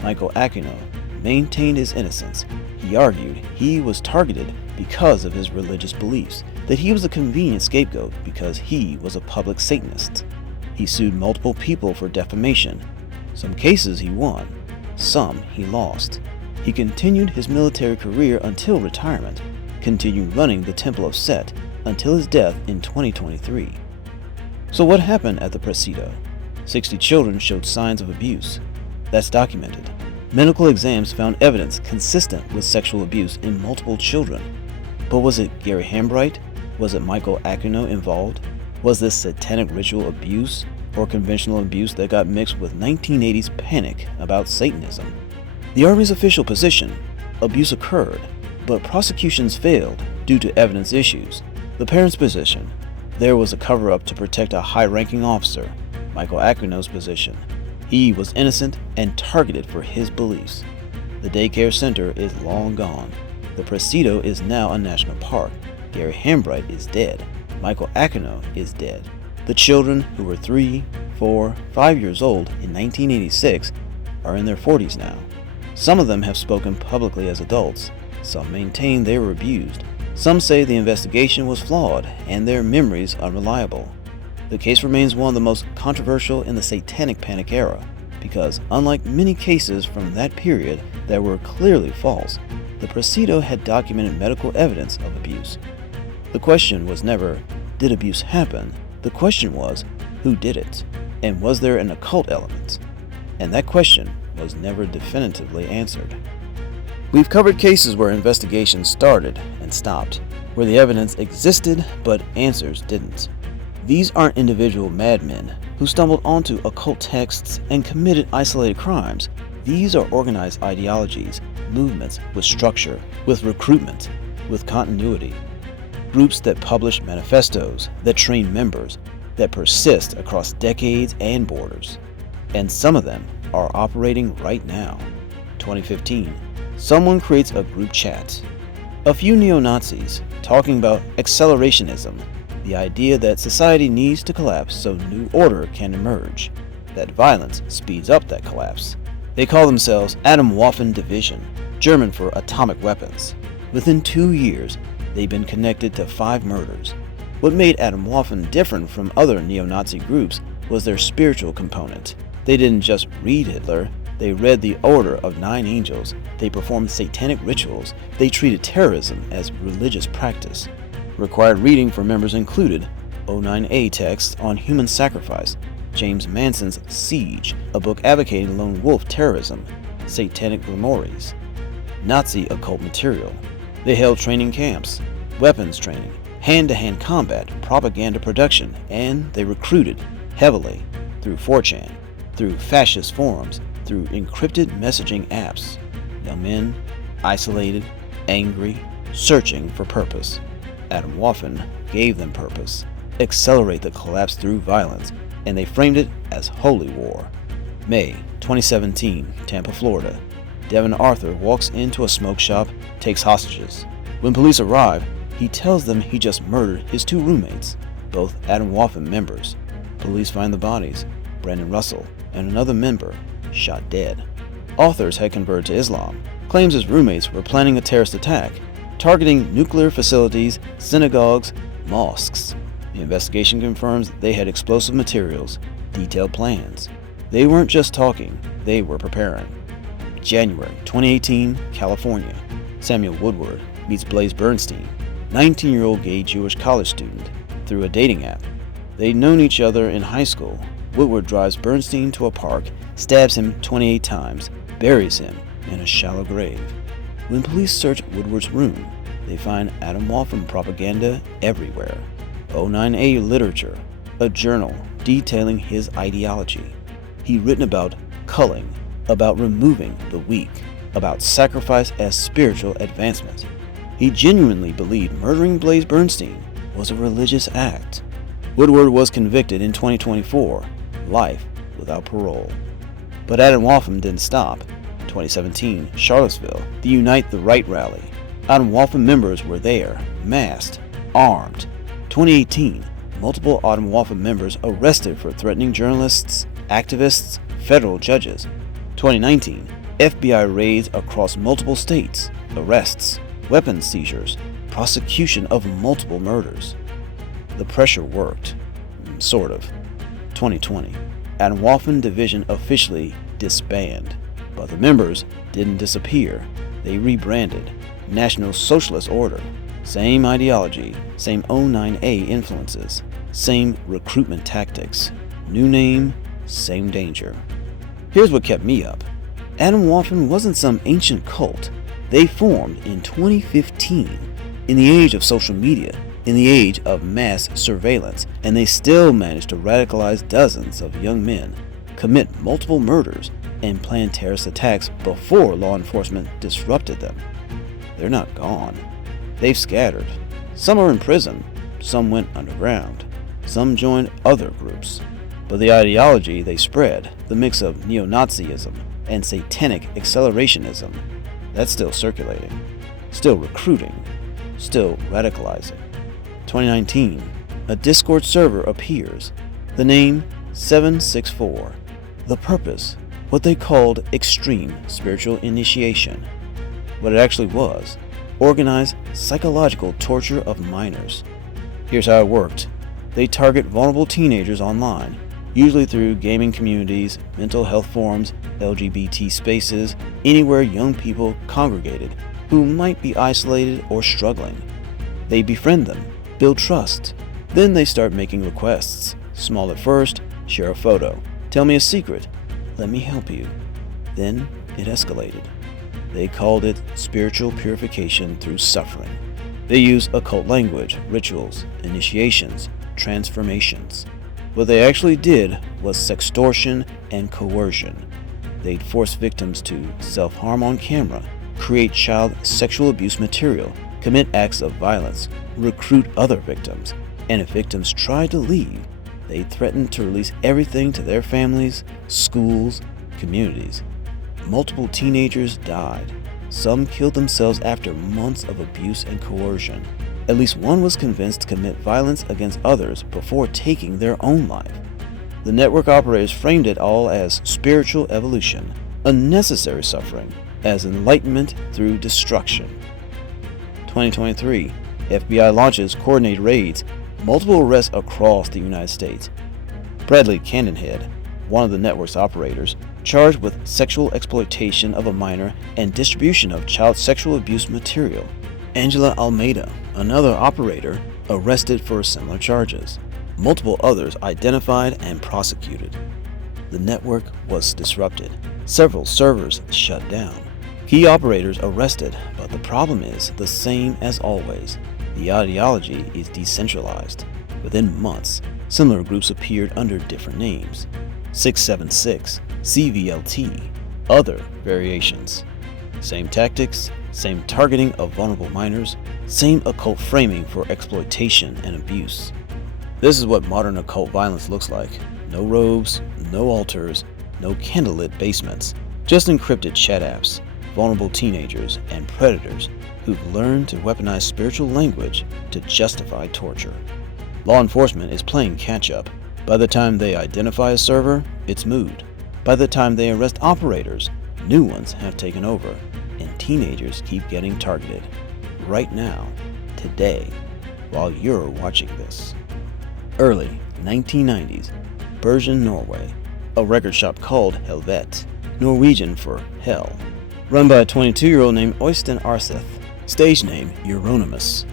Michael Aquino maintained his innocence. He argued he was targeted because of his religious beliefs, that he was a convenient scapegoat because he was a public Satanist. He sued multiple people for defamation. Some cases he won, some he lost. He continued his military career until retirement, continued running the Temple of Set until his death in 2023. So what happened at the Presidio? 60 children showed signs of abuse. That's documented. Medical exams found evidence consistent with sexual abuse in multiple children. But was it Gary Hambright? Was it Michael Aquino involved? Was this satanic ritual abuse or conventional abuse that got mixed with 1980s panic about Satanism? The Army's official position: abuse occurred, but prosecutions failed due to evidence issues. The parents' position: there was a cover-up to protect a high-ranking officer. Michael Aquino's position: he was innocent and targeted for his beliefs. The daycare center is long gone. The Presidio is now a national park. Gary Hambright is dead. Michael Aquino is dead. The children, who were 3, 4, 5 years old in 1986, are in their 40s now. Some of them have spoken publicly as adults. Some maintain they were abused. Some say the investigation was flawed and their memories unreliable. The case remains one of the most controversial in the Satanic Panic era because, unlike many cases from that period that were clearly false, the Presidio had documented medical evidence of abuse. The question was never, did abuse happen? The question was, who did it? And was there an occult element? And that question was never definitively answered. We've covered cases where investigations started and stopped, where the evidence existed but answers didn't. These aren't individual madmen who stumbled onto occult texts and committed isolated crimes. These are organized ideologies, movements with structure, with recruitment, with continuity. Groups that publish manifestos, that train members, that persist across decades and borders. And some of them are operating right now. 2015, someone creates a group chat. A few neo-Nazis talking about accelerationism, the idea that society needs to collapse so new order can emerge, that violence speeds up that collapse. They call themselves Atomwaffen Division, German for atomic weapons. Within 2 years, they've been connected to 5 murders. What made Atomwaffen different from other neo-Nazi groups was their spiritual component. They didn't just read Hitler, they read the Order of 9 Angels, they performed satanic rituals, they treated terrorism as religious practice. Required reading for members included O9A texts on human sacrifice, James Manson's Siege, a book advocating lone wolf terrorism, satanic grimoires, Nazi occult material. They held training camps, weapons training, hand-to-hand combat, propaganda production, and they recruited heavily through 4chan, through fascist forums, through encrypted messaging apps. Young men, isolated, angry, searching for purpose. Atomwaffen gave them purpose: accelerate the collapse through violence, and they framed it as holy war. May 2017, Tampa, Florida. Devin Arthur walks into a smoke shop, takes hostages. When police arrive, he tells them he just murdered his 2 roommates, both Atomwaffen members. Police find the bodies, Brandon Russell and another member, shot dead. Arthur had converted to Islam, claims his roommates were planning a terrorist attack, targeting nuclear facilities, synagogues, mosques. The investigation confirms they had explosive materials, detailed plans. They weren't just talking, they were preparing. January 2018, California. Samuel Woodward meets Blaze Bernstein, 19-year-old gay Jewish college student, through a dating app. They'd known each other in high school. Woodward drives Bernstein to a park, stabs him 28 times, buries him in a shallow grave. When police search Woodward's room, They find Adam Wolfram propaganda everywhere. O9A literature, a journal detailing his ideology. He'd written about culling, about removing the weak, about sacrifice as spiritual advancement. He genuinely believed murdering Blaze Bernstein was a religious act. Woodward was convicted in 2024, life without parole. But Adam Wolfram didn't stop. 2017, Charlottesville, the Unite the Right rally. Adam Wolfram members were there, masked, armed. 2018, multiple Adam Wolfram members arrested for threatening journalists, activists, federal judges. 2019, FBI raids across multiple states, arrests, weapons seizures, prosecution of multiple murders. The pressure worked. Sort of. 2020, Adam Wolfram Division officially disbanded, but the members didn't disappear. They rebranded. National Socialist Order. Same ideology, same O9A influences, same recruitment tactics. New name, same danger. Here's what kept me up. Adam Wolfram wasn't some ancient cult. They formed in 2015, in the age of social media, in the age of mass surveillance, and they still managed to radicalize dozens of young men, commit multiple murders, and plan terrorist attacks before law enforcement disrupted them. They're not gone. They've scattered. Some are in prison, some went underground, some joined other groups. But the ideology they spread, the mix of neo-Nazism and satanic accelerationism, that's still circulating, still recruiting, still radicalizing. 2019, a Discord server appears. The name 764. The purpose, what they called extreme spiritual initiation. What it actually was, organized psychological torture of minors. Here's how it worked. They target vulnerable teenagers online, usually through gaming communities, mental health forums, LGBT spaces, anywhere young people congregated who might be isolated or struggling. They befriend them, build trust. Then they start making requests. Small at first, share a photo, tell me a secret, let me help you. Then it escalated. They called it spiritual purification through suffering. They use occult language, rituals, initiations, transformations. What they actually did was sextortion and coercion. They'd force victims to self-harm on camera, create child sexual abuse material, commit acts of violence, recruit other victims, and if victims tried to leave, they'd threaten to release everything to their families, schools, communities. Multiple teenagers died. Some killed themselves after months of abuse and coercion. At least one was convinced to commit violence against others before taking their own life. The network operators framed it all as spiritual evolution, unnecessary suffering, as enlightenment through destruction. 2023, FBI launches coordinated raids, multiple arrests across the United States. Bradley Cannonhead, one of the network's operators, charged with sexual exploitation of a minor and distribution of child sexual abuse material. Angela Almeida, another operator, arrested for similar charges. Multiple others identified and prosecuted. The network was disrupted. Several servers shut down. Key operators arrested, but the problem is the same as always. The ideology is decentralized. Within months, similar groups appeared under different names. 676, CVLT, other variations. Same tactics, same targeting of vulnerable minors, same occult framing for exploitation and abuse. This is what modern occult violence looks like. No robes, no altars, no candlelit basements, just encrypted chat apps, vulnerable teenagers, and predators who've learned to weaponize spiritual language to justify torture. Law enforcement is playing catch-up. By the time they identify a server, it's moved. By the time they arrest operators, new ones have taken over, and teenagers keep getting targeted. Right now, today, while you're watching this. Early 1990s, Bergen, Norway. A record shop called Helvet, Norwegian for hell, run by a 22-year-old named Øystein Arseth, stage name Euronymous.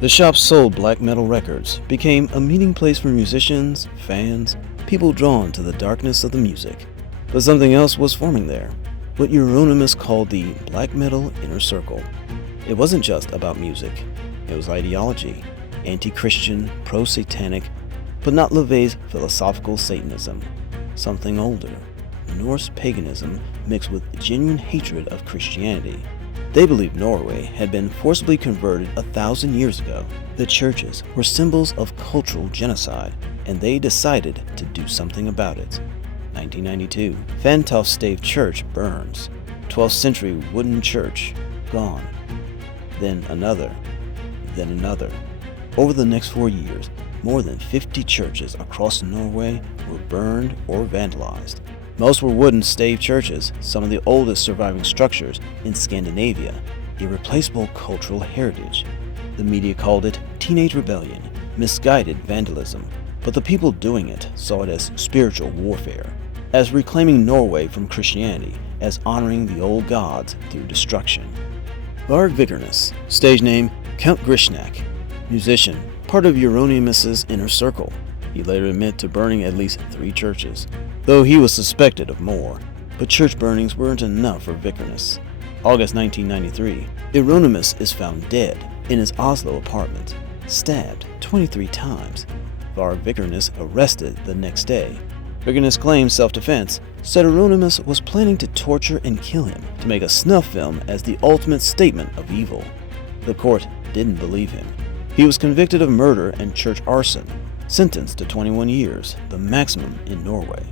The shop sold black metal records, became a meeting place for musicians, fans, people drawn to the darkness of the music. But something else was forming there, what Euronymous called the black metal inner circle. It wasn't just about music. It was ideology, anti-Christian, pro-satanic, but not LaVey's philosophical Satanism. Something older, Norse paganism mixed with genuine hatred of Christianity. They believed Norway had been forcibly converted 1,000 years ago. The churches were symbols of cultural genocide, and they decided to do something about it. 1992, Fantofstave Church burns. 12th century wooden church, gone. Then another, then another. Over the next 4 years, more than 50 churches across Norway were burned or vandalized. Most were wooden stave churches, some of the oldest surviving structures in Scandinavia, irreplaceable cultural heritage. The media called it teenage rebellion, misguided vandalism, but the people doing it saw it as spiritual warfare, as reclaiming Norway from Christianity, as honoring the old gods through destruction. Varg Vikernes, stage name Count Grishnak, musician, part of Euronymous' inner circle. He later admitted to burning at least 3 churches, though he was suspected of more. But church burnings weren't enough for Vikernes. August 1993, Euronymous is found dead in his Oslo apartment, stabbed 23 times. Varg Vikernes arrested the next day. Vikernes claimed self-defense, said Euronymous was planning to torture and kill him to make a snuff film as the ultimate statement of evil. The court didn't believe him. He was convicted of murder and church arson, sentenced to 21 years, the maximum in Norway.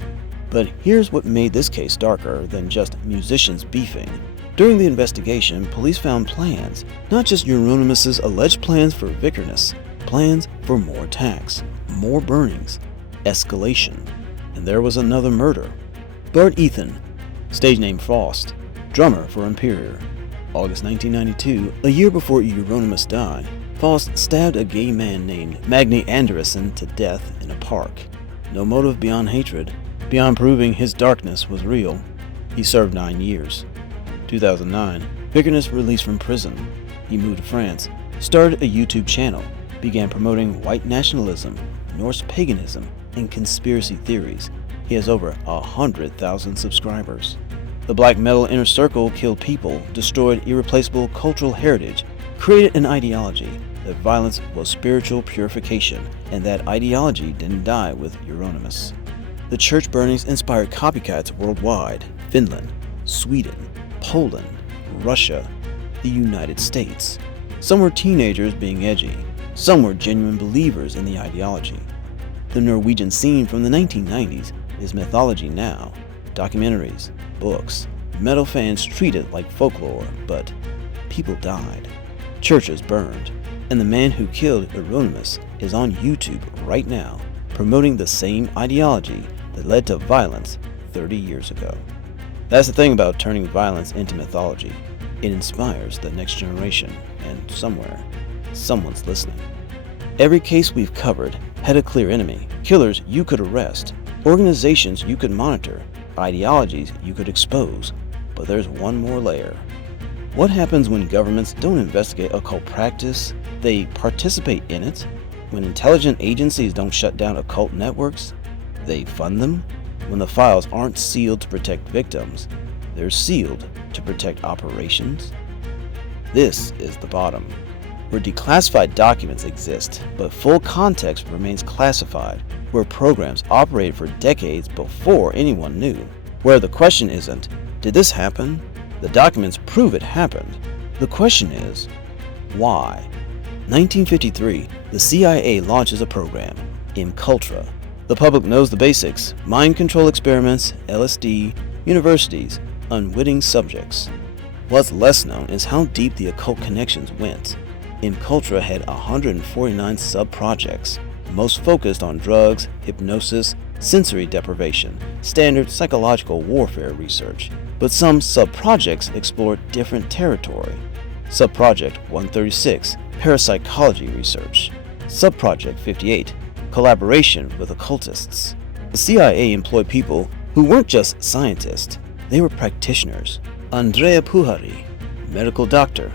But here's what made this case darker than just musicians beefing. During the investigation, police found plans, not just Euronymous' alleged plans for Vikernes, plans for more attacks, more burnings, escalation. And there was another murder. Bart Ethan, stage name Frost, drummer for Imperior. August 1992, a year before Euronymous died, Frost stabbed a gay man named Magni Andersson to death in a park. No motive beyond hatred, beyond proving his darkness was real. He served 9 years. 2009, Vikernes released from prison. He moved to France, started a YouTube channel, began promoting white nationalism, Norse paganism, and conspiracy theories. He has over 100,000 subscribers. The black metal inner circle killed people, destroyed irreplaceable cultural heritage, created an ideology that violence was spiritual purification, and that ideology didn't die with Euronymous. The church burnings inspired copycats worldwide: Finland, Sweden, Poland, Russia, the United States. Some were teenagers being edgy. Some were genuine believers in the ideology. The Norwegian scene from the 1990s is mythology now. Documentaries, books, metal fans treat it like folklore, but people died. Churches burned. And the man who killed Euronymous is on YouTube right now, promoting the same ideology that led to violence 30 years ago. That's the thing about turning violence into mythology. It inspires the next generation, and somewhere, someone's listening. Every case we've covered had a clear enemy, killers you could arrest, organizations you could monitor, ideologies you could expose. But there's one more layer. What happens when governments don't investigate occult practice? They participate in it. When intelligence agencies don't shut down occult networks, they fund them. When the files aren't sealed to protect victims, they're sealed to protect operations. This is the bottom, where declassified documents exist, but full context remains classified, where programs operated for decades before anyone knew, where the question isn't, did this happen? The documents prove it happened. The question is, why? 1953, the CIA launches a program, Occult. The public knows the basics: mind control experiments, LSD, universities, unwitting subjects. What's less known is how deep the occult connections went. Occult had 149 sub-projects, most focused on drugs, hypnosis, sensory deprivation, standard psychological warfare research. But some sub-projects explored different territory. Sub-project 136, parapsychology research. Sub-project 58, collaboration with occultists. The CIA employed people who weren't just scientists, they were practitioners. Andrea Puhari, medical doctor,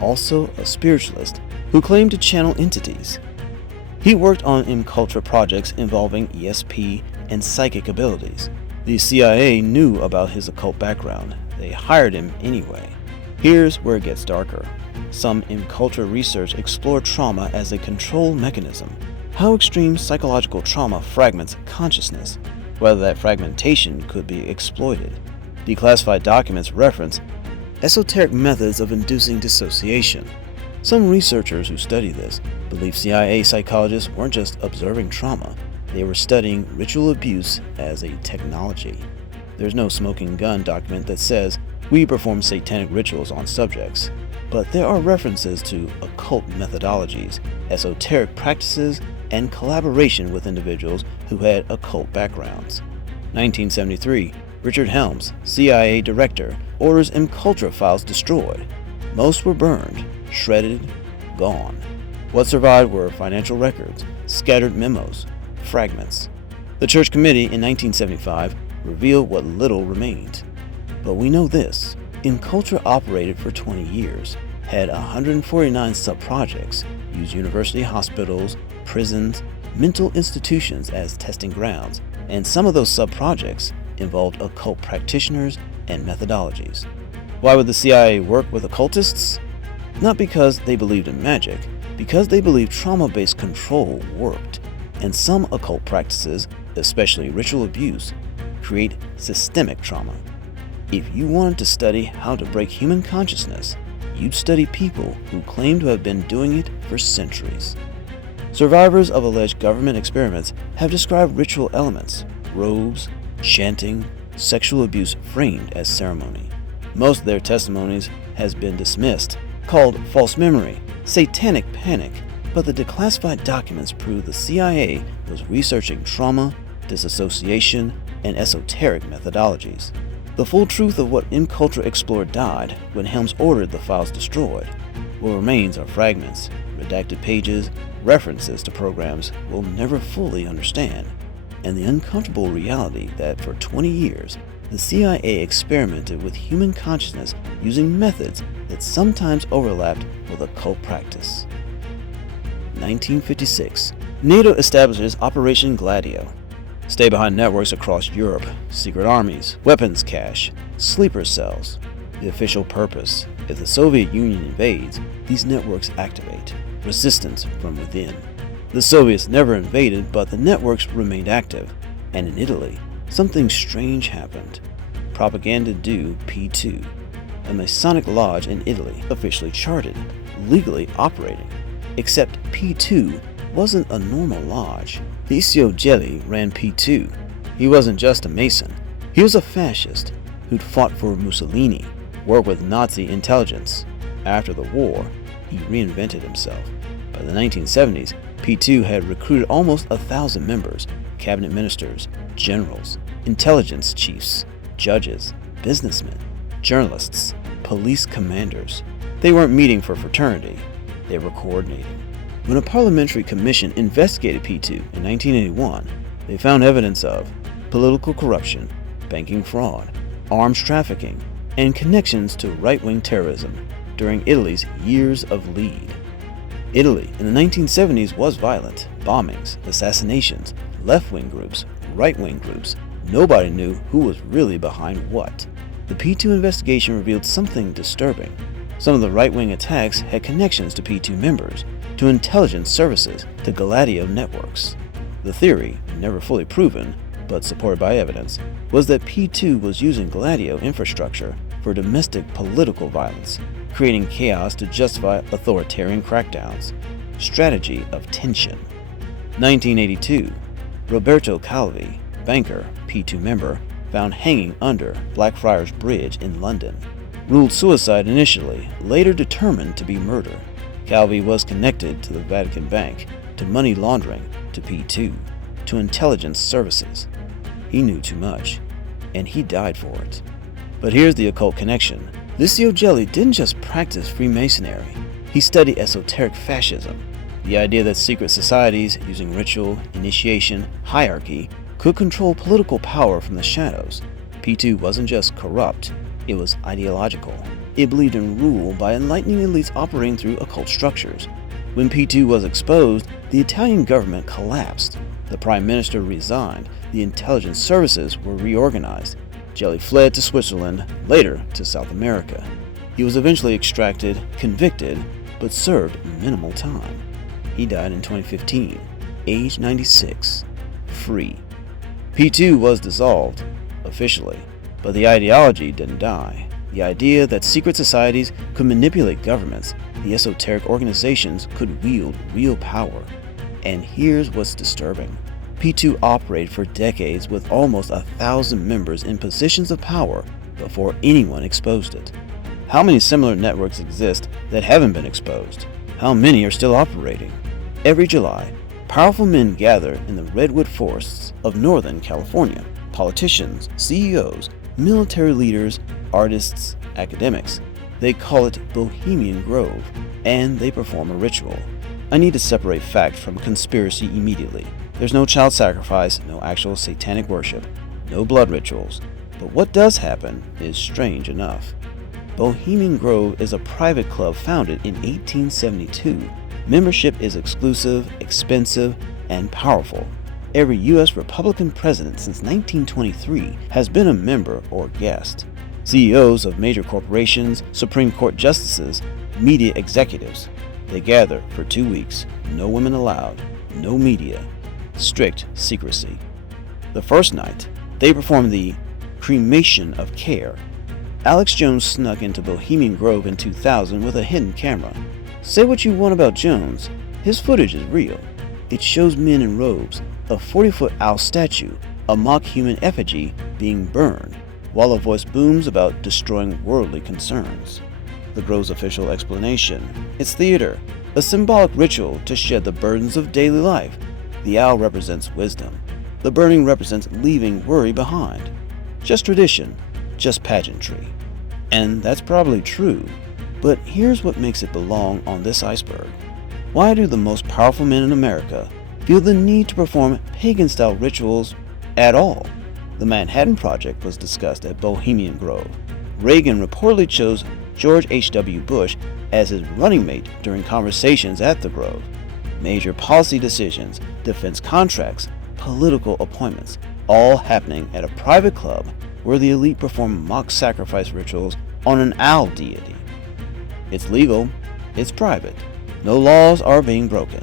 also a spiritualist who claimed to channel entities. He worked on Occult projects involving ESP and psychic abilities. The CIA knew about his occult background. They hired him anyway. Here's where it gets darker. Some in culture research explore trauma as a control mechanism, how extreme psychological trauma fragments consciousness, whether that fragmentation could be exploited. Declassified documents reference esoteric methods of inducing dissociation. Some researchers who study this believe CIA psychologists weren't just observing trauma, they were studying ritual abuse as a technology. There's no smoking gun document that says we perform satanic rituals on subjects, but there are references to occult methodologies, esoteric practices, and collaboration with individuals who had occult backgrounds. 1973, Richard Helms, CIA director, orders MKultra files destroyed. Most were burned, shredded, gone. What survived were financial records, scattered memos, fragments. The Church Committee in 1975 revealed what little remained. But we know this: MKultra operated for 20 years, had 149 sub-projects, used university hospitals, prisons, mental institutions as testing grounds, and some of those sub-projects involved occult practitioners and methodologies. Why would the CIA work with occultists? Not because they believed in magic, because they believed trauma-based control worked, and some occult practices, especially ritual abuse, create systemic trauma. If you wanted to study how to break human consciousness, you'd study people who claim to have been doing it for centuries. Survivors of alleged government experiments have described ritual elements, robes, chanting, sexual abuse framed as ceremony. Most of their testimonies has been dismissed, called false memory, satanic panic, but the declassified documents prove the CIA was researching trauma, disassociation, and esoteric methodologies. The full truth of what MKultra explored died when Helms ordered the files destroyed. What remains are fragments, redacted pages, references to programs we'll never fully understand, and the uncomfortable reality that for 20 years, the CIA experimented with human consciousness using methods that sometimes overlapped with occult practice. 1956, NATO establishes Operation Gladio. Stay-behind networks across Europe, secret armies, weapons cache, sleeper cells. The official purpose: if the Soviet Union invades, these networks activate. Resistance from within. The Soviets never invaded, but the networks remained active. And in Italy, something strange happened. Propaganda due P2, a Masonic lodge in Italy, officially charted, legally operating. Except P2 wasn't a normal lodge. Licio Gelli ran P2. He wasn't just a Mason. He was a fascist who'd fought for Mussolini, worked with Nazi intelligence. After the war, he reinvented himself. By the 1970s, P2 had recruited almost 1,000 members, cabinet ministers, generals, intelligence chiefs, judges, businessmen, journalists, police commanders. They weren't meeting for fraternity, they were coordinating. When a parliamentary commission investigated P2 in 1981, they found evidence of political corruption, banking fraud, arms trafficking, and connections to right-wing terrorism during Italy's years of lead. Italy in the 1970s was violent. Bombings, assassinations, left-wing groups, right-wing groups. Nobody knew who was really behind what. The P2 investigation revealed something disturbing. Some of the right-wing attacks had connections to P2 members, to intelligence services, to Gladio networks. The theory, never fully proven, but supported by evidence, was that P2 was using Gladio infrastructure for domestic political violence, creating chaos to justify authoritarian crackdowns. Strategy of tension. 1982, Roberto Calvi, banker, P2 member, found hanging under Blackfriars Bridge in London. Ruled suicide initially, later determined to be murder. Calvi was connected to the Vatican Bank, to money laundering, to P2, to intelligence services. He knew too much, and he died for it. But here's the occult connection. Licio Gelli didn't just practice Freemasonry. He studied esoteric fascism, the idea that secret societies using ritual, initiation, hierarchy could control political power from the shadows. P2 wasn't just corrupt, it was ideological. It believed in rule by enlightening elites operating through occult structures. When P2 was exposed, the Italian government collapsed. The prime minister resigned. The intelligence services were reorganized. Gelli fled to Switzerland, later to South America. He was eventually extracted, convicted, but served minimal time. He died in 2015, age 96, free. P2 was dissolved, officially, but the ideology didn't die. The idea that secret societies could manipulate governments, the esoteric organizations could wield real power. And here's what's disturbing. P2 operated for decades with almost 1,000 members in positions of power before anyone exposed it. How many similar networks exist that haven't been exposed? How many are still operating? Every July, powerful men gather in the redwood forests of Northern California. Politicians, CEOs, military leaders, artists, academics. They call it Bohemian Grove, and they perform a ritual. I need to separate fact from conspiracy immediately. There's no child sacrifice, no actual satanic worship, no blood rituals. But what does happen is strange enough. Bohemian Grove is a private club founded in 1872. Membership is exclusive, expensive, and powerful. Every U.S. Republican president since 1923 has been a member or guest. CEOs of major corporations, Supreme Court justices, media executives. They gather for 2 weeks. No women allowed, no media, strict secrecy. The first night, they perform the cremation of care. Alex Jones snuck into Bohemian Grove in 2000 with a hidden camera. Say what you want about Jones, his footage is real. It shows men in robes, a 40-foot owl statue, a mock human effigy being burned, while a voice booms about destroying worldly concerns. The Grove's official explanation: it's theater, a symbolic ritual to shed the burdens of daily life. The owl represents wisdom. The burning represents leaving worry behind. Just tradition, just pageantry. And that's probably true, but here's what makes it belong on this iceberg. Why do the most powerful men in America feel the need to perform pagan-style rituals at all? The Manhattan Project was discussed at Bohemian Grove. Reagan reportedly chose George H.W. Bush as his running mate during conversations at the Grove. Major policy decisions, defense contracts, political appointments, all happening at a private club where the elite perform mock sacrifice rituals on an owl deity. It's legal, it's private, no laws are being broken,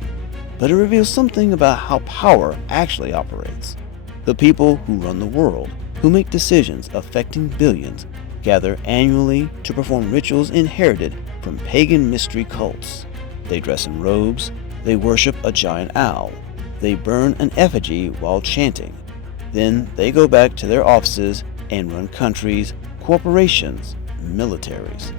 but it reveals something about how power actually operates. The people who run the world, who make decisions affecting billions, gather annually to perform rituals inherited from pagan mystery cults. They dress in robes, they worship a giant owl, they burn an effigy while chanting. Then they go back to their offices and run countries, corporations, militaries.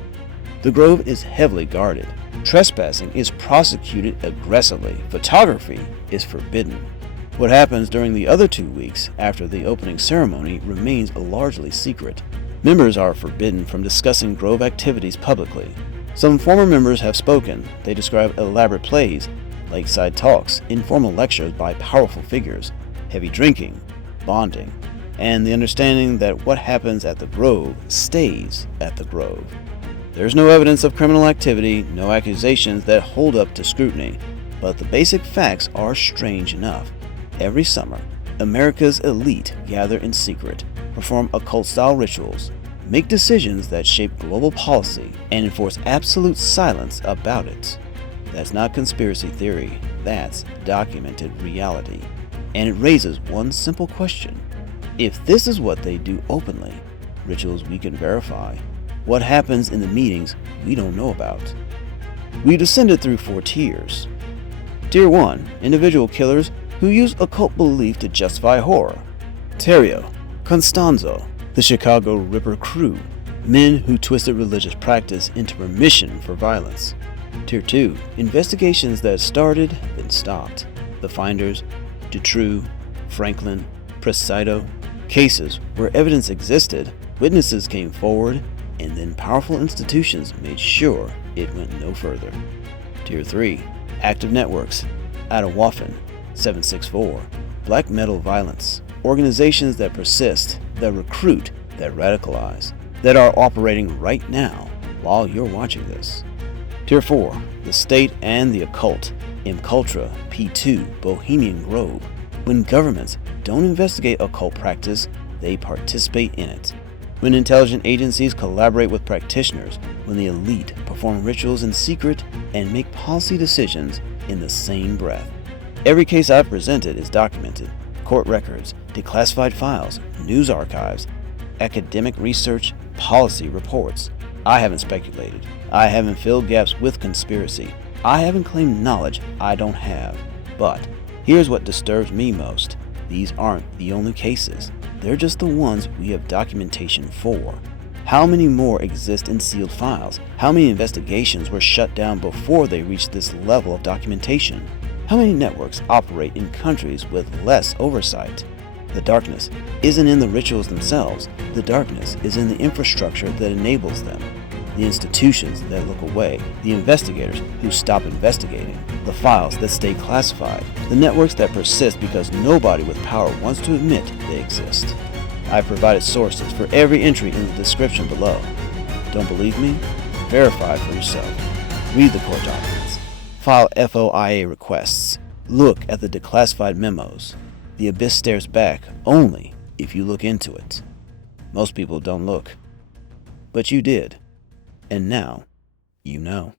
The Grove is heavily guarded. Trespassing is prosecuted aggressively. Photography is forbidden. What happens during the other 2 weeks after the opening ceremony remains largely secret. Members are forbidden from discussing Grove activities publicly. Some former members have spoken. They describe elaborate plays, lakeside talks, informal lectures by powerful figures, heavy drinking, bonding, and the understanding that what happens at the Grove stays at the Grove. There's no evidence of criminal activity, no accusations that hold up to scrutiny, but the basic facts are strange enough. Every summer, America's elite gather in secret, perform occult-style rituals, make decisions that shape global policy, and enforce absolute silence about it. That's not conspiracy theory, that's documented reality. And it raises one simple question. If this is what they do openly, rituals we can verify, what happens in the meetings we don't know about? We descended through 4 tiers. Tier 1, individual killers who use occult belief to justify horror. Terrio, Constanzo, the Chicago Ripper crew, men who twisted religious practice into permission for violence. Tier 2, investigations that started, then stopped. The Finders, Dutroux, Franklin, Presido, cases where evidence existed, witnesses came forward, and then powerful institutions made sure it went no further. Tier 3, active networks, Atawaffen, 764, black metal violence, organizations that persist, that recruit, that radicalize, that are operating right now while you're watching this. Tier 4, the state and the occult, Imcultra, P2, Bohemian Grove. When governments don't investigate occult practice, they participate in it. when intelligent agencies collaborate with practitioners, when the elite perform rituals in secret and make policy decisions in the same breath. Every case I've presented is documented. Court records, declassified files, news archives, academic research, policy reports. I haven't speculated. I haven't filled gaps with conspiracy. I haven't claimed knowledge I don't have. But here's what disturbs me most. These aren't the only cases. They're just the ones we have documentation for. How many more exist in sealed files? How many investigations were shut down before they reached this level of documentation? How many networks operate in countries with less oversight? The darkness isn't in the rituals themselves. The darkness is in the infrastructure that enables them. The institutions that look away, the investigators who stop investigating, the files that stay classified, the networks that persist because nobody with power wants to admit they exist. I've provided sources for every entry in the description below. Don't believe me? Verify for yourself. Read the court documents. File FOIA requests. Look at the declassified memos. The abyss stares back only if you look into it. Most people don't look. But you did. And now, you know.